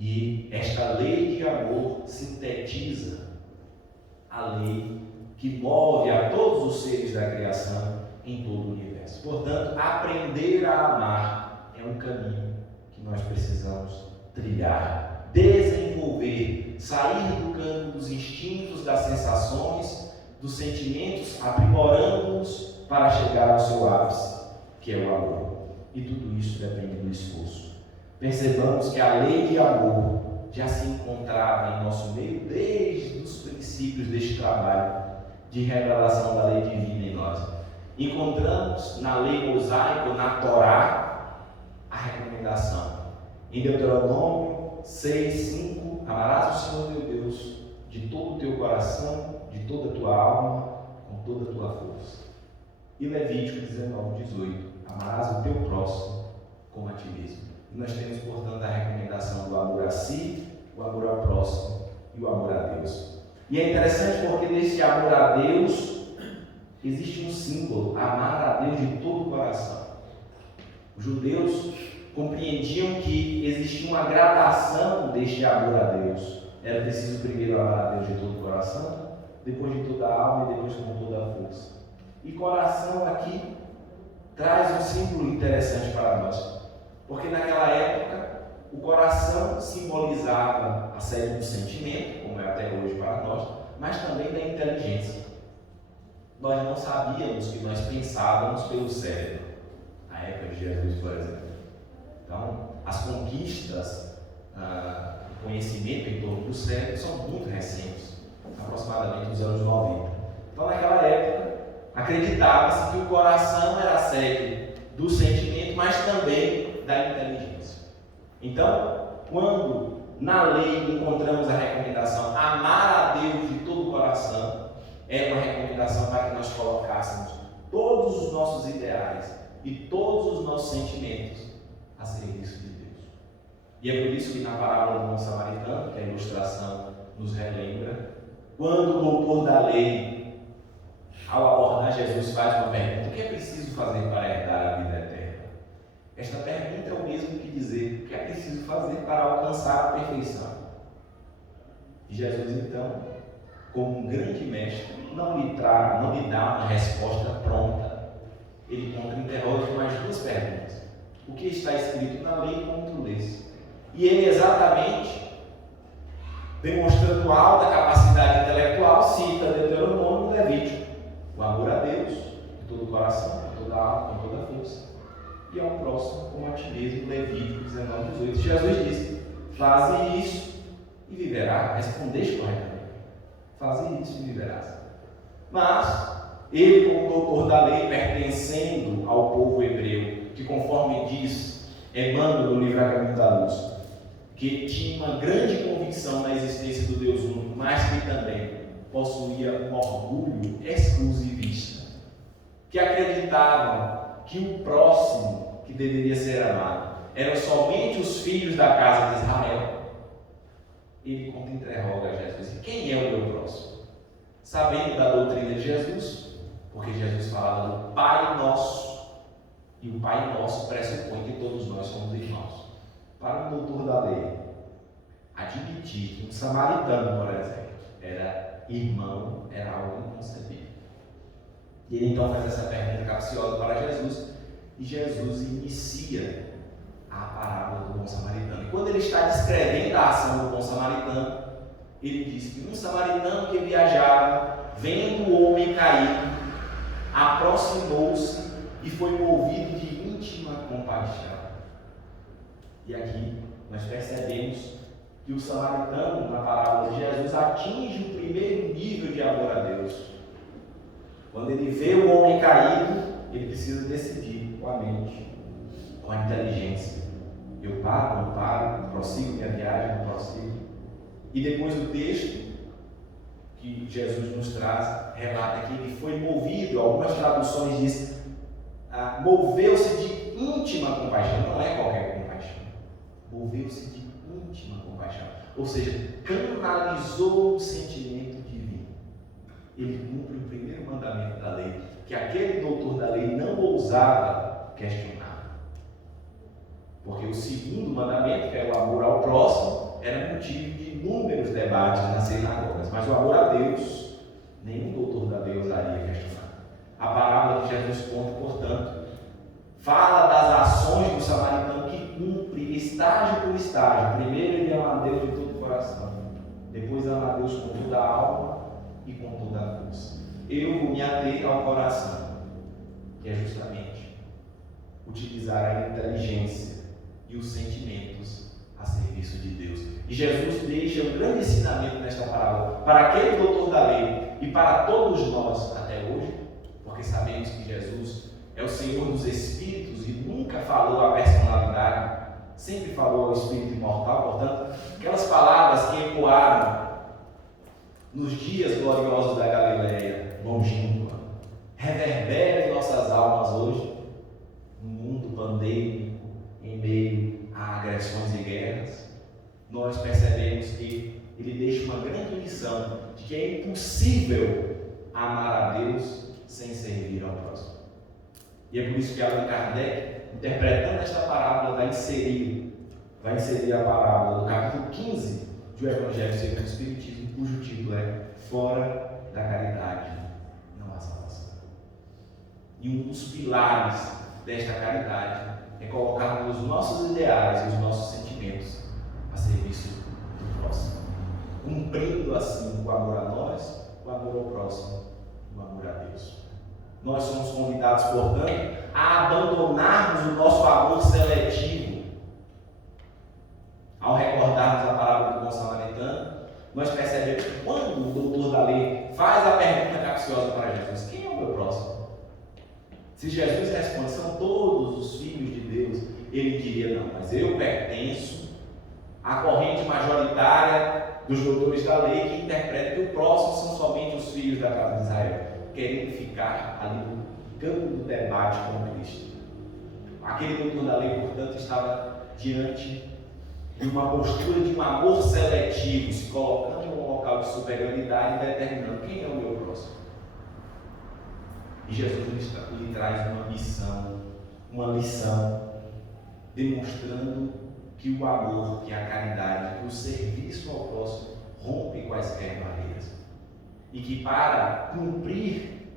E esta lei de amor sintetiza a lei que move a todos os seres da criação em todo o universo. Portanto, aprender a amar é um caminho que nós precisamos trilhar, desenvolver, sair do campo dos instintos, das sensações, dos sentimentos, aprimorando-nos para chegar ao seu ápice, que é o amor. E tudo isso depende do esforço. Percebamos que a lei de amor já se encontrava em nosso meio desde os princípios deste trabalho de revelação da lei divina em nós. Encontramos na lei mosaica, na Torá, a recomendação. Em Deuteronômio 6:5, amarás o Senhor teu Deus de todo o teu coração, de toda a tua alma, com toda a tua força. E Levítico 19:18, amarás o teu próximo como a ti mesmo. E nós temos, portanto, a recomendação do amor a si, o amor ao próximo e o amor a Deus. E é interessante porque nesse amor a Deus existe um símbolo: amar a Deus de todo o coração. Os judeus compreendiam que existia uma gradação deste amor a Deus. Era preciso primeiro amar a Deus de todo o coração, depois de toda a alma e depois com toda a força. E coração aqui traz um símbolo interessante para nós, porque naquela época o coração simbolizava a sede do sentimento, como é até hoje para nós, mas também da inteligência. Nós não sabíamos que nós pensávamos pelo cérebro, na época de Jesus, por exemplo. Então, as conquistas, o conhecimento em torno do cérebro são muito recentes, aproximadamente dos anos 90. Então, naquela época, acreditava-se que o coração era a sede do sentimento, mas também da inteligência. Então, quando na lei encontramos a recomendação amar a Deus de todo o coração, é uma recomendação para que nós colocássemos todos os nossos ideais e todos os nossos sentimentos a serviço de Deus. E é por isso que na parábola do bom samaritano, que a ilustração nos relembra, quando o doutor da lei, ao abordar Jesus, faz uma pergunta: o que é preciso fazer para herdar a vida eterna? Esta pergunta é o mesmo que dizer o que é preciso fazer para alcançar a perfeição. E Jesus, então, como um grande mestre, não lhe dá uma resposta pronta. Ele contra-interroga com mais duas perguntas: o que está escrito na lei, como tu lês? E ele, exatamente demonstrando alta capacidade intelectual, cita Deuteronômio e Levítico: o amor a Deus de todo o coração, com toda a alma, com toda a força, e ao próximo como a ti mesmo, Levítico 19:18. Jesus disse: faze isso e viverás. Respondeste corretamente: faze isso e viverás. Mas ele, como doutor da lei, pertencendo ao povo hebreu, que conforme diz Emmanuel no livro A Caminho da Luz, que tinha uma grande convicção na existência do Deus único, mas que também possuía um orgulho exclusivista, que acreditavam que o próximo que deveria ser amado eram somente os filhos da casa de Israel. Ele contra-interroga Jesus: quem é o meu próximo? Sabendo da doutrina de Jesus, porque Jesus falava do Pai Nosso, e o Pai Nosso pressupõe que todos nós somos irmãos. Para o doutor da lei, admitir que um samaritano, por exemplo, era irmão, era algo inconcebível. E ele então faz essa pergunta capciosa para Jesus, e Jesus inicia a parábola do bom samaritano. E quando ele está descrevendo a ação do bom samaritano, ele diz que um samaritano que viajava, vendo o homem caído, aproximou-se e foi movido de íntima compaixão. E aqui nós percebemos que o samaritano, na parábola de Jesus, atinge o primeiro nível de amor a Deus. Quando ele vê o homem caído, ele precisa decidir com a mente, com a inteligência: eu paro, não paro, prossigo minha viagem, não prossigo. E depois o texto que Jesus nos traz relata que ele foi movido, algumas traduções dizem, moveu-se de íntima compaixão. Não é qualquer compaixão, moveu-se de íntima compaixão, ou seja, canalizou o sentimento divino. Ele cumpre o primeiro mandamento da lei, que aquele doutor da lei não ousava questionar, porque o segundo mandamento, que é o amor ao próximo, era motivo de inúmeros debates nas sinagogas, mas o amor a Deus, nenhum doutor da lei ousaria questionar. A parábola que Jesus conta, portanto, fala das ações do samaritano que cumpre estágio por estágio. Primeiro ele ama a Deus de todo o coração, depois ama a Deus com toda a alma e com toda a força. Eu vou me ater ao coração, que é justamente utilizar a inteligência e os sentimentos a serviço de Deus. E Jesus deixa um grande ensinamento nesta parábola para aquele doutor da lei e para todos nós até hoje, porque sabemos que Jesus é o Senhor dos Espíritos e nunca falou a personalidade, sempre falou ao Espírito imortal. Portanto, aquelas palavras que ecoaram nos dias gloriosos da Galileia, longínqua, reverberam em nossas almas hoje, no mundo pandêmico, em meio a agressões e guerras. Nós percebemos que ele deixa uma grande lição de que é impossível amar a Deus sem servir ao próximo. E é por isso que Allan Kardec interpretando esta parábola, vai inserir a parábola no capítulo 15 do Evangelho segundo o Espiritismo, cujo título é Fora da Caridade não há salvação. E um dos pilares desta caridade é colocarmos os nossos ideais e os nossos sentimentos a serviço do próximo, cumprindo assim o amor a nós, o amor ao próximo, o amor a Deus. Nós somos convidados, portanto, a abandonarmos o nosso amor seletivo. Ao recordarmos a parábola do bom samaritano, nós percebemos que quando o doutor da lei faz a pergunta capciosa para Jesus: quem é o meu próximo? Se Jesus responde: são todos os filhos de Deus, ele diria: não, mas eu pertenço à corrente majoritária dos doutores da lei que interpreta que o próximo são somente os filhos da casa de Israel, querendo ficar ali no campo do debate com Cristo. Aquele doutor da lei, portanto, estava diante de uma postura de um amor seletivo, se colocando em um local de superioridade e determinando quem é o meu próximo. E Jesus lhe traz uma lição, demonstrando que o amor, que a caridade, que o serviço ao próximo rompe quaisquer barreiras. E que para cumprir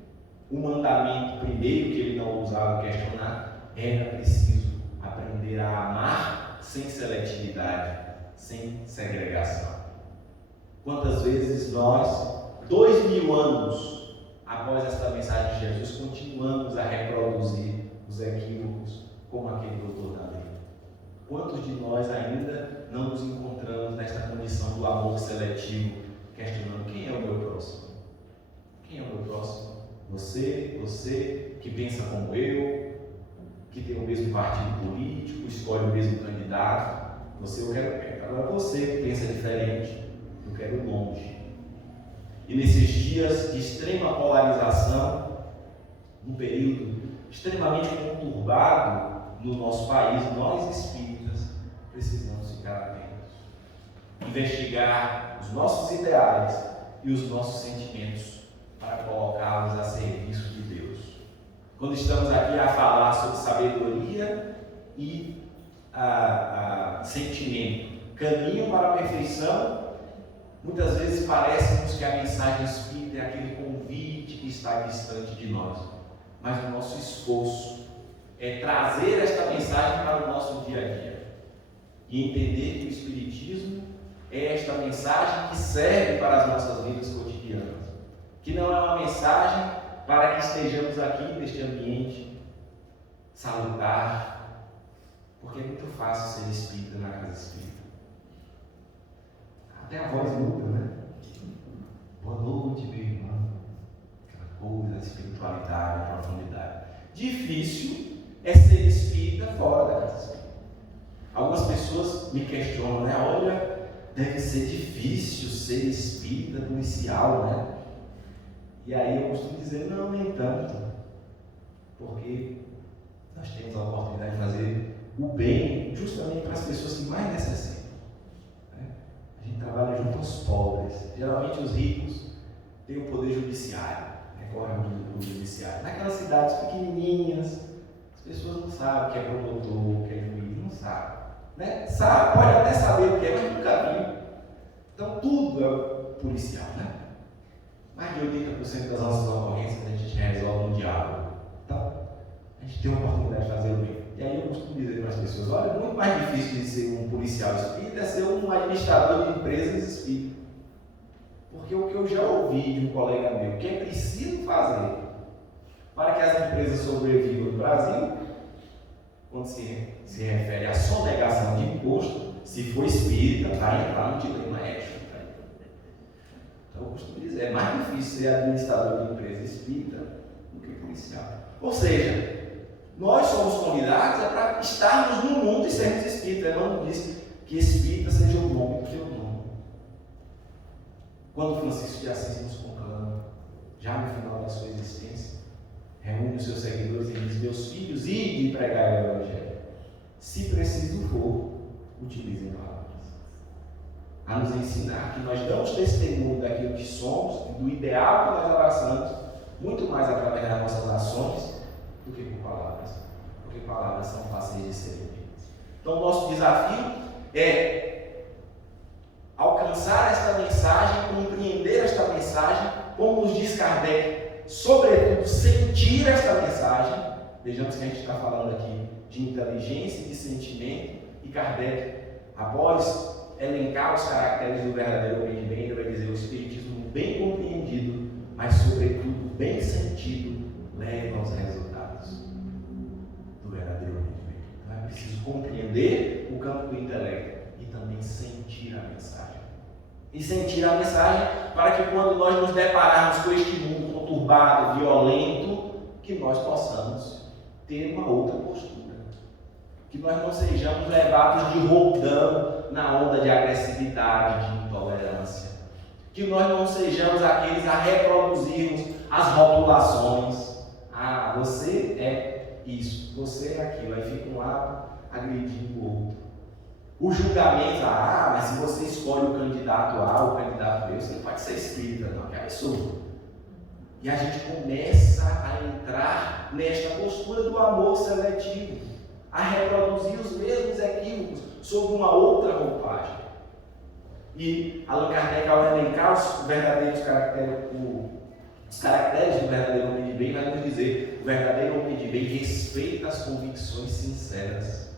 o mandamento primeiro, que ele não ousava questionar, era preciso aprender a amar sem seletividade, sem segregação. Quantas vezes nós, 2000 anos após esta mensagem de Jesus, continuamos a reproduzir os equívocos como aquele doutor da lei? Quantos de nós ainda não nos encontramos nesta condição do amor seletivo, questionando quem é o meu próximo? Quem é o meu próximo? Você que pensa como eu, que tem o mesmo partido político, escolhe o mesmo candidato. Você eu quero perto. Agora você que pensa diferente, eu quero longe. E nesses dias de extrema polarização, num período extremamente conturbado no nosso país, nós espíritas precisamos ficar atentos, investigar os nossos ideais e os nossos sentimentos para colocá-los a serviço de Deus. Quando estamos aqui a falar sobre sabedoria e sentimento, caminho para a perfeição, muitas vezes parece-nos que a mensagem espírita é aquele convite que está distante de nós. Mas o nosso esforço é trazer esta mensagem para o nosso dia a dia e entender que o Espiritismo é esta mensagem que serve para as nossas vidas cotidianas, que não é uma mensagem para que estejamos aqui neste ambiente salutar, porque é muito fácil ser espírita na casa espírita. Até a voz muda, né? Boa noite, meu irmão. Aquela coisa, espiritualidade, profundidade. Difícil é ser espírita fora da casa espírita. Algumas pessoas me questionam, né? Olha, deve ser difícil ser espírita policial, né? E aí eu costumo dizer, não, nem tanto, porque nós temos a oportunidade de fazer o bem justamente para as pessoas que mais necessitam. Né? A gente trabalha junto aos pobres. Geralmente os ricos têm o poder judiciário, recorrem ao judiciário. Naquelas cidades pequenininhas, as pessoas não sabem o que é promotor, o que é juiz, não sabem. Né? Sabe, pode até saber o que é, mas nunca viu. Então tudo é policial, né? Mais de 80% das nossas ocorrências a gente resolve no diálogo. Então, a gente tem a oportunidade de fazer o bem. E aí eu costumo dizer para as pessoas, olha, muito mais difícil de ser um policial espírita é ser um administrador de empresas espíritas. Porque o que eu já ouvi de um colega meu, que é preciso fazer para que as empresas sobrevivam no Brasil, quando se refere à sonegação de imposto, se for espírita, vai entrar no dilema ético. Então, eu costumo dizer, é mais difícil ser administrador de empresa espírita do que policial. Ou seja, nós somos convidados para estarmos no mundo e sermos espíritas. Emmanuel diz que espírita seja o nome que eu não. Quando Francisco de Assis nos conclama, já no final da sua existência, reúne os seus seguidores e diz, meus filhos, ide e pregai o Evangelho. Se preciso for, utilizem palavras. A nos ensinar que nós damos testemunho daquilo que somos, do ideal que nós abraçamos, muito mais através das nossas ações do que por palavras. porque palavras são fáceis de serem ditas. Então, o nosso desafio é alcançar esta mensagem, compreender esta mensagem, como nos diz Kardec, sobretudo sentir esta mensagem. Vejamos que a gente está falando aqui de inteligência e de sentimento, e Kardec, após elencar os caracteres do verdadeiro homem de bem, ele vai dizer: o espiritismo bem compreendido, mas sobretudo bem sentido, leva aos resultados do verdadeiro homem de bem. Então é preciso compreender o campo do intelecto e também sentir a mensagem. E sentir a mensagem para que quando nós nos depararmos com este mundo conturbado, violento, que nós possamos ter uma outra postura. Que nós não sejamos levados de roldão na onda de agressividade, de intolerância. Que nós não sejamos aqueles a reproduzirmos as rotulações. Ah, você é isso, você é aquilo. Aí fica um lado agredindo o outro. O julgamento, mas se você escolhe o candidato A ou o candidato B, você não pode ser espírita, não, que é absurdo. E a gente começa a entrar nesta postura do amor seletivo, a reproduzir os mesmos equívocos sob uma outra roupagem. E Allan Kardec, ao elencar os verdadeiros caracteres, os caracteres do verdadeiro homem de bem, vai nos dizer: o verdadeiro homem de bem respeita as convicções sinceras.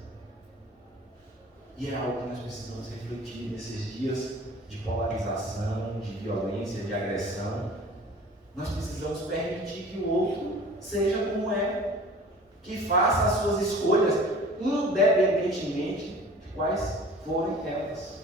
E é algo que nós precisamos refletir nesses dias de polarização, de violência, de agressão. Nós precisamos permitir que o outro seja como é, que faça as suas escolhas, independentemente de quais forem elas.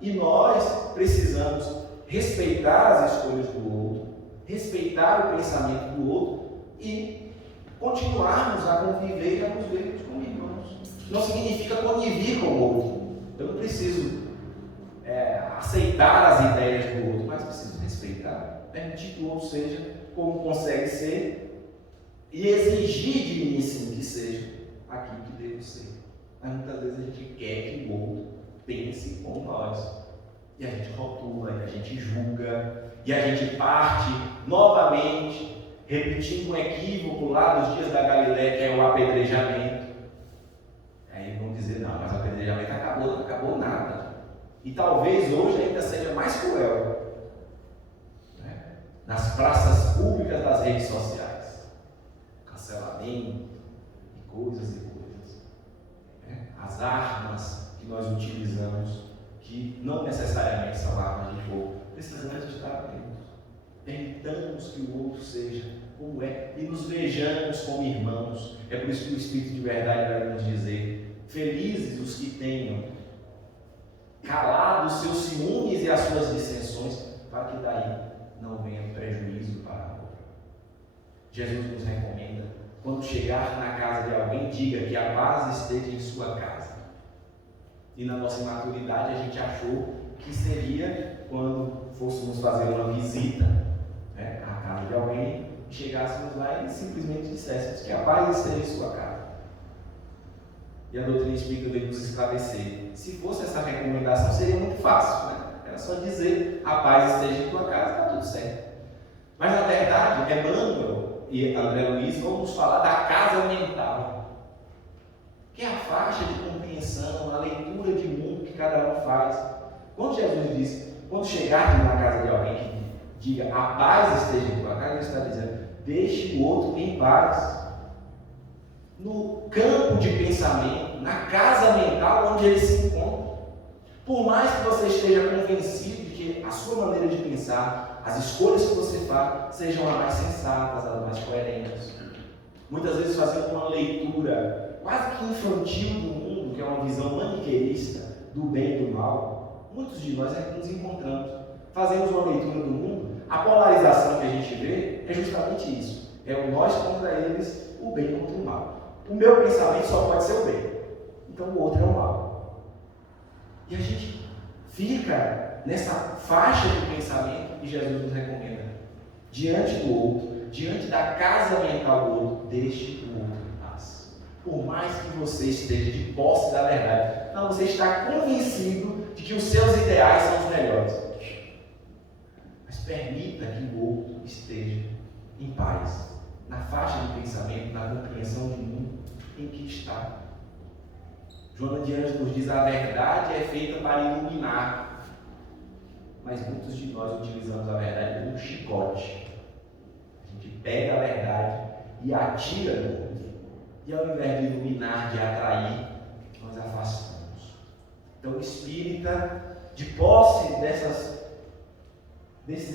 E nós precisamos respeitar as escolhas do outro, respeitar o pensamento do outro e continuarmos a conviver e a nos vermos como irmãos. Não significa conviver com o outro. Eu não preciso aceitar as ideias do outro, mas preciso respeitar, permitir que o outro seja como consegue ser e exigir de mim, sim, que seja aquilo que devo ser. Mas muitas vezes a gente quer que o outro pense como nós. E a gente rotula, e a gente julga, e a gente parte novamente, repetindo um equívoco lá dos dias da Galileia, que é o apedrejamento. Aí vão dizer: não, mas o apedrejamento acabou, não acabou nada. E talvez hoje ainda seja mais cruel, né? Nas praças públicas das redes sociais. Cancelamento e coisas e coisas. Né? As armas que nós utilizamos, que não necessariamente são armas de fogo, precisamos estar atentos. Permitamos que o outro seja como é e nos vejamos como irmãos. É por isso que o Espírito de verdade vai nos dizer: felizes os que tenham calado os seus ciúmes e as suas dissensões, para que daí não venha prejuízo para a outra. Jesus nos recomenda: quando chegar na casa de alguém, diga que a paz esteja em sua casa. E na nossa imaturidade a gente achou que seria quando fôssemos fazer uma visita, né, à casa de alguém, e chegássemos lá e simplesmente disséssemos que a paz esteja em sua casa. E a doutrina espírita veio nos esclarecer: se fosse essa recomendação seria muito fácil, né? Era só dizer a paz esteja em tua casa, está tudo certo. Mas na verdade, Emmanuel e André Luiz vão nos falar da casa mental, que é a faixa de compreensão, a leitura de mundo que cada um faz. Quando Jesus diz: quando chegar na casa de alguém que diga a paz esteja em tua casa, ele está dizendo: deixe o outro em paz. No campo de pensamento, na casa mental onde ele se encontra. Por mais que você esteja convencido de que a sua maneira de pensar, as escolhas que você faz, sejam as mais sensatas, as mais coerentes. Muitas vezes fazendo uma leitura quase que infantil do mundo, que é uma visão maniqueísta do bem e do mal, muitos de nós é que nos encontramos. Fazemos uma leitura do mundo, a polarização que a gente vê é justamente isso. É o nós contra eles, o bem contra o mal. O meu pensamento só pode ser o bem, então o outro é o mal. E a gente fica nessa faixa de pensamento e Jesus nos recomenda: diante do outro, diante da casa mental do outro, deixe o outro em paz. Por mais que você esteja de posse da verdade, não, você está convencido de que os seus ideais são os melhores. Mas permita que o outro esteja em paz, na faixa de pensamento, na compreensão de mundo, em que está. Joana de Anjos nos diz: a verdade é feita para iluminar. Mas muitos de nós utilizamos a verdade como um chicote. A gente pega a verdade e atira no outro. E ao invés de iluminar, de atrair, nós afastamos. Então o espírita, de posse desses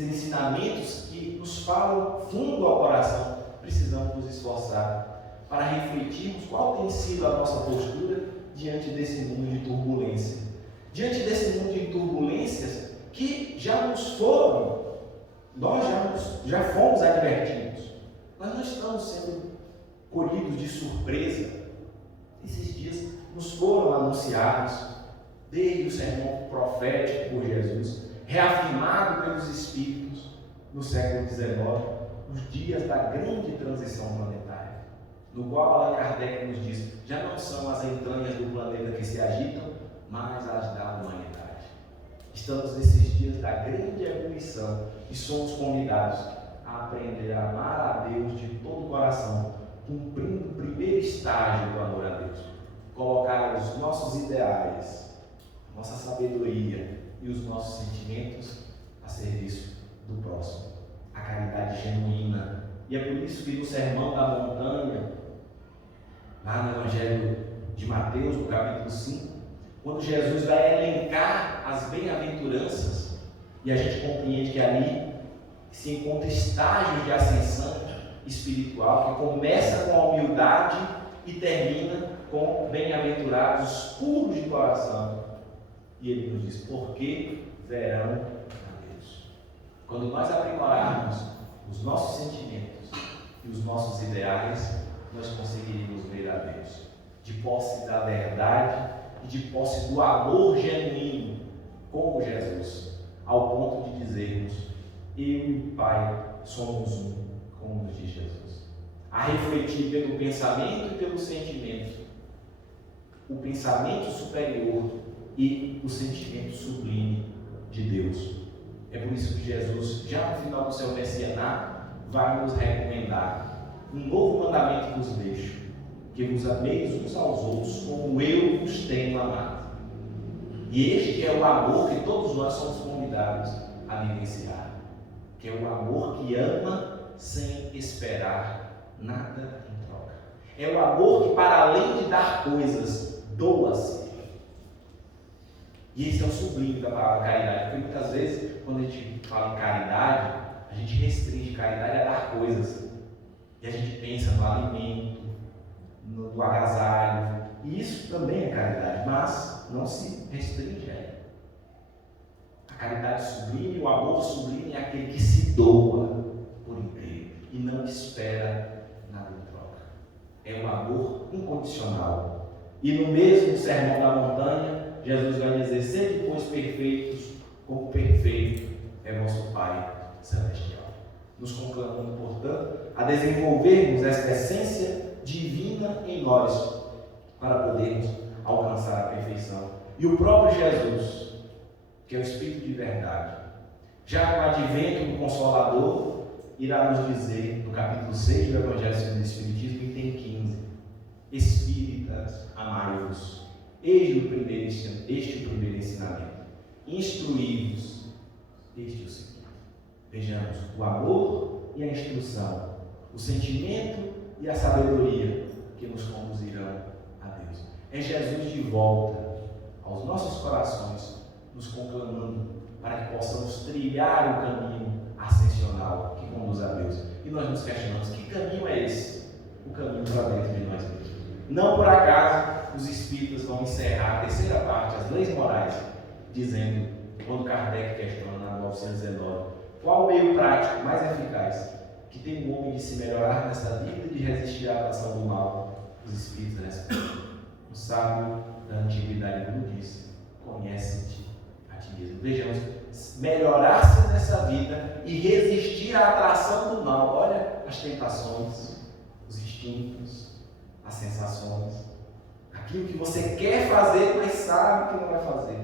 ensinamentos que nos falam fundo ao coração, precisamos nos esforçar para refletirmos qual tem sido a nossa postura diante desse mundo de turbulência. Diante desse mundo de turbulências que já nos foram, nós já fomos advertidos. Nós não estamos sendo colhidos de surpresa. Esses dias nos foram anunciados, desde o sermão profético por Jesus, reafirmado pelos Espíritos no século XIX, os dias da grande transição planetária, no qual Allan Kardec nos diz: já não são as entranhas do planeta que se agitam, mas as da humanidade. Estamos nesses dias da grande ebulição e somos convidados a aprender a amar a Deus de todo o coração, cumprindo o primeiro estágio do amor a Deus: colocar os nossos ideais, nossa sabedoria e os nossos sentimentos a serviço do próximo, a caridade genuína. E é por isso que no Sermão da Montanha, lá no Evangelho de Mateus, no capítulo 5, quando Jesus vai elencar as bem-aventuranças, e a gente compreende que ali se encontra estágios de ascensão espiritual, que começa com a humildade e termina com bem-aventurados puros de coração. E ele nos diz: porque verão a Deus. Quando nós aprimorarmos os nossos sentimentos e os nossos ideais, nós conseguiríamos ver a Deus, de posse da verdade e de posse do amor genuíno, como Jesus, ao ponto de dizermos: eu e o Pai somos um, como nos diz Jesus. A refletir pelo pensamento e pelo sentimento, o pensamento superior e o sentimento sublime de Deus. É por isso que Jesus, já no final do seu messianato, vai nos recomendar: um novo mandamento vos deixo, que vos ameis uns aos outros como eu vos tenho amado. E este é o amor que todos nós somos convidados a vivenciar, que é o amor que ama sem esperar nada em troca. É o amor que, para além de dar coisas, doa-se. E esse é o sublime da palavra caridade, porque muitas vezes, quando a gente fala em caridade, a gente restringe caridade a dar coisas. E a gente pensa no alimento, no agasalho, e isso também é caridade, mas não se restringe a ela. A caridade sublime, o amor sublime é aquele que se doa por inteiro e não espera nada em troca. É o amor incondicional. E no mesmo Sermão da Montanha, Jesus vai dizer: sede, pois, perfeitos, como perfeito é vosso Pai Celestial. Nos conclamando, portanto, a desenvolvermos essa essência divina em nós, para podermos alcançar a perfeição. E o próprio Jesus, que é o Espírito de verdade, já no advento do Consolador, irá nos dizer, no capítulo 6 do Evangelho segundo o Espiritismo, item 15: Espíritas, amai-vos. Este o primeiro ensinamento. Instruí-vos. Este o segundo. Vejamos o amor e a instrução, o sentimento e a sabedoria que nos conduzirão a Deus. É Jesus de volta aos nossos corações, nos conclamando para que possamos trilhar o caminho ascensional que conduz a Deus. E nós nos questionamos: que caminho é esse? O caminho para dentro de nós mesmos. Não por acaso os espíritas vão encerrar a terceira parte, as leis morais, dizendo, quando Kardec questiona na 919, qual o meio prático mais eficaz que tem o homem de se melhorar nessa vida e de resistir à atração do mal? Os espíritos respondem: o sábio da antiguidade nos diz: conhece-te a ti mesmo. Vejamos, melhorar-se nessa vida e resistir à atração do mal. Olha as tentações, os instintos, as sensações, aquilo que você quer fazer, mas sabe que não vai fazer.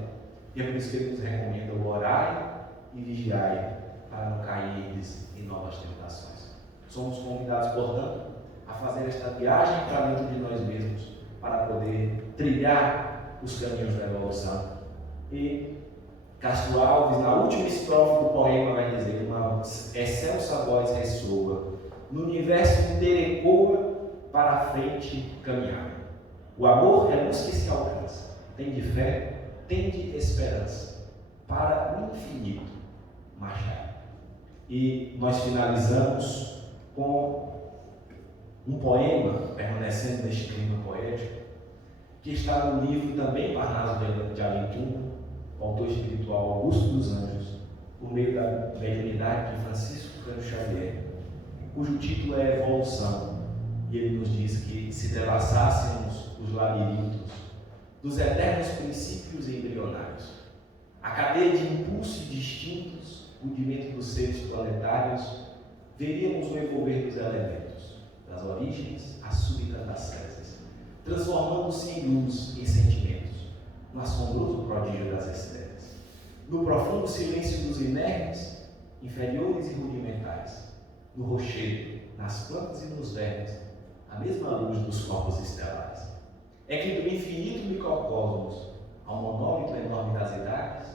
E é por isso que ele nos recomenda o orai e vigiai, para não cairdes em novas tentações. Somos convidados, portanto, a fazer esta viagem para dentro de nós mesmos, para poder trilhar os caminhos da evolução. E Castro Alves, na última estrofe do poema, vai dizer: uma excelsa voz ressoa, no universo inteiro ecoa, para a frente caminhar. O amor é luz que se alcança, tem de fé, tem de esperança, para o infinito marchar. E nós finalizamos com um poema, permanecendo neste clima poético, que está no livro também Parnaso de Alentum, o autor espiritual Augusto dos Anjos, por meio da mediunidade de Francisco Cândido Xavier, cujo título é Evolução. E ele nos diz que se devassássemos os labirintos dos eternos princípios embrionários, a cadeia de impulsos distintos, rudimento dos seres planetários, veríamos o evolver dos elementos, das origens às súbitas das césar, transformando-se em luz, em sentimentos, no assombroso prodígio das estrelas, no profundo silêncio dos inermes, inferiores e rudimentares, no rochedo, nas plantas e nos vermes, a mesma luz dos corpos estelares. É que do infinito microcosmos ao monólito enorme das idades,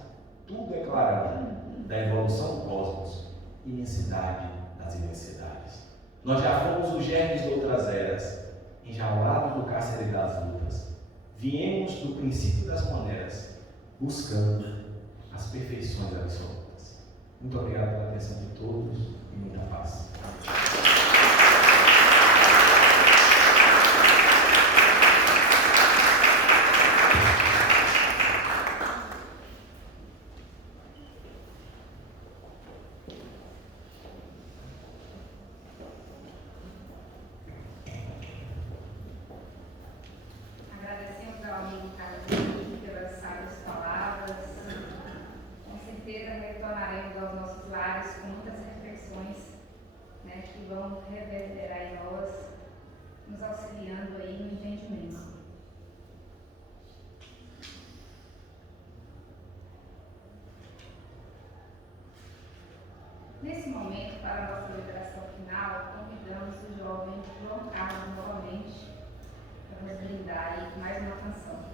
tudo é clarão da evolução do cosmos, imensidade das imensidades. Nós já fomos os germes de outras eras, enjaulados do cárcere das lutas. Viemos do princípio das monedas, buscando as perfeições absolutas. Muito obrigado pela atenção de todos e muita paz. Agradecemos ao amigo Carlos pelas sábias palavras. Com certeza retornaremos aos nossos lares com muitas reflexões, né, que vão reverberar em nós, nos auxiliando aí no entendimento. Nesse momento, para a nossa liberação final, convidamos o jovem João Carlos novamente para nos brindar aí com mais uma canção.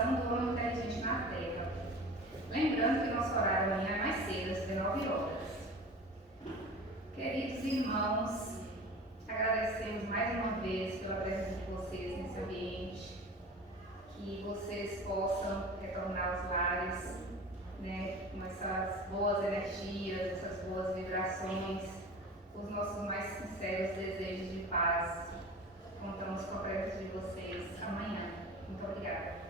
condição do homem inteligente na Terra. Lembrando que nosso horário amanhã é mais cedo, às 19 horas. Queridos irmãos, agradecemos mais uma vez pela presença de vocês nesse ambiente, que vocês possam retornar aos lares, né, com essas boas energias, essas boas vibrações, os nossos mais sinceros desejos de paz. Contamos com a presença de vocês amanhã. Muito obrigada.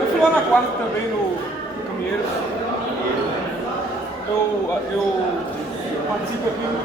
Eu fui lá na quarta também, no Caminheiros. Eu participo aqui no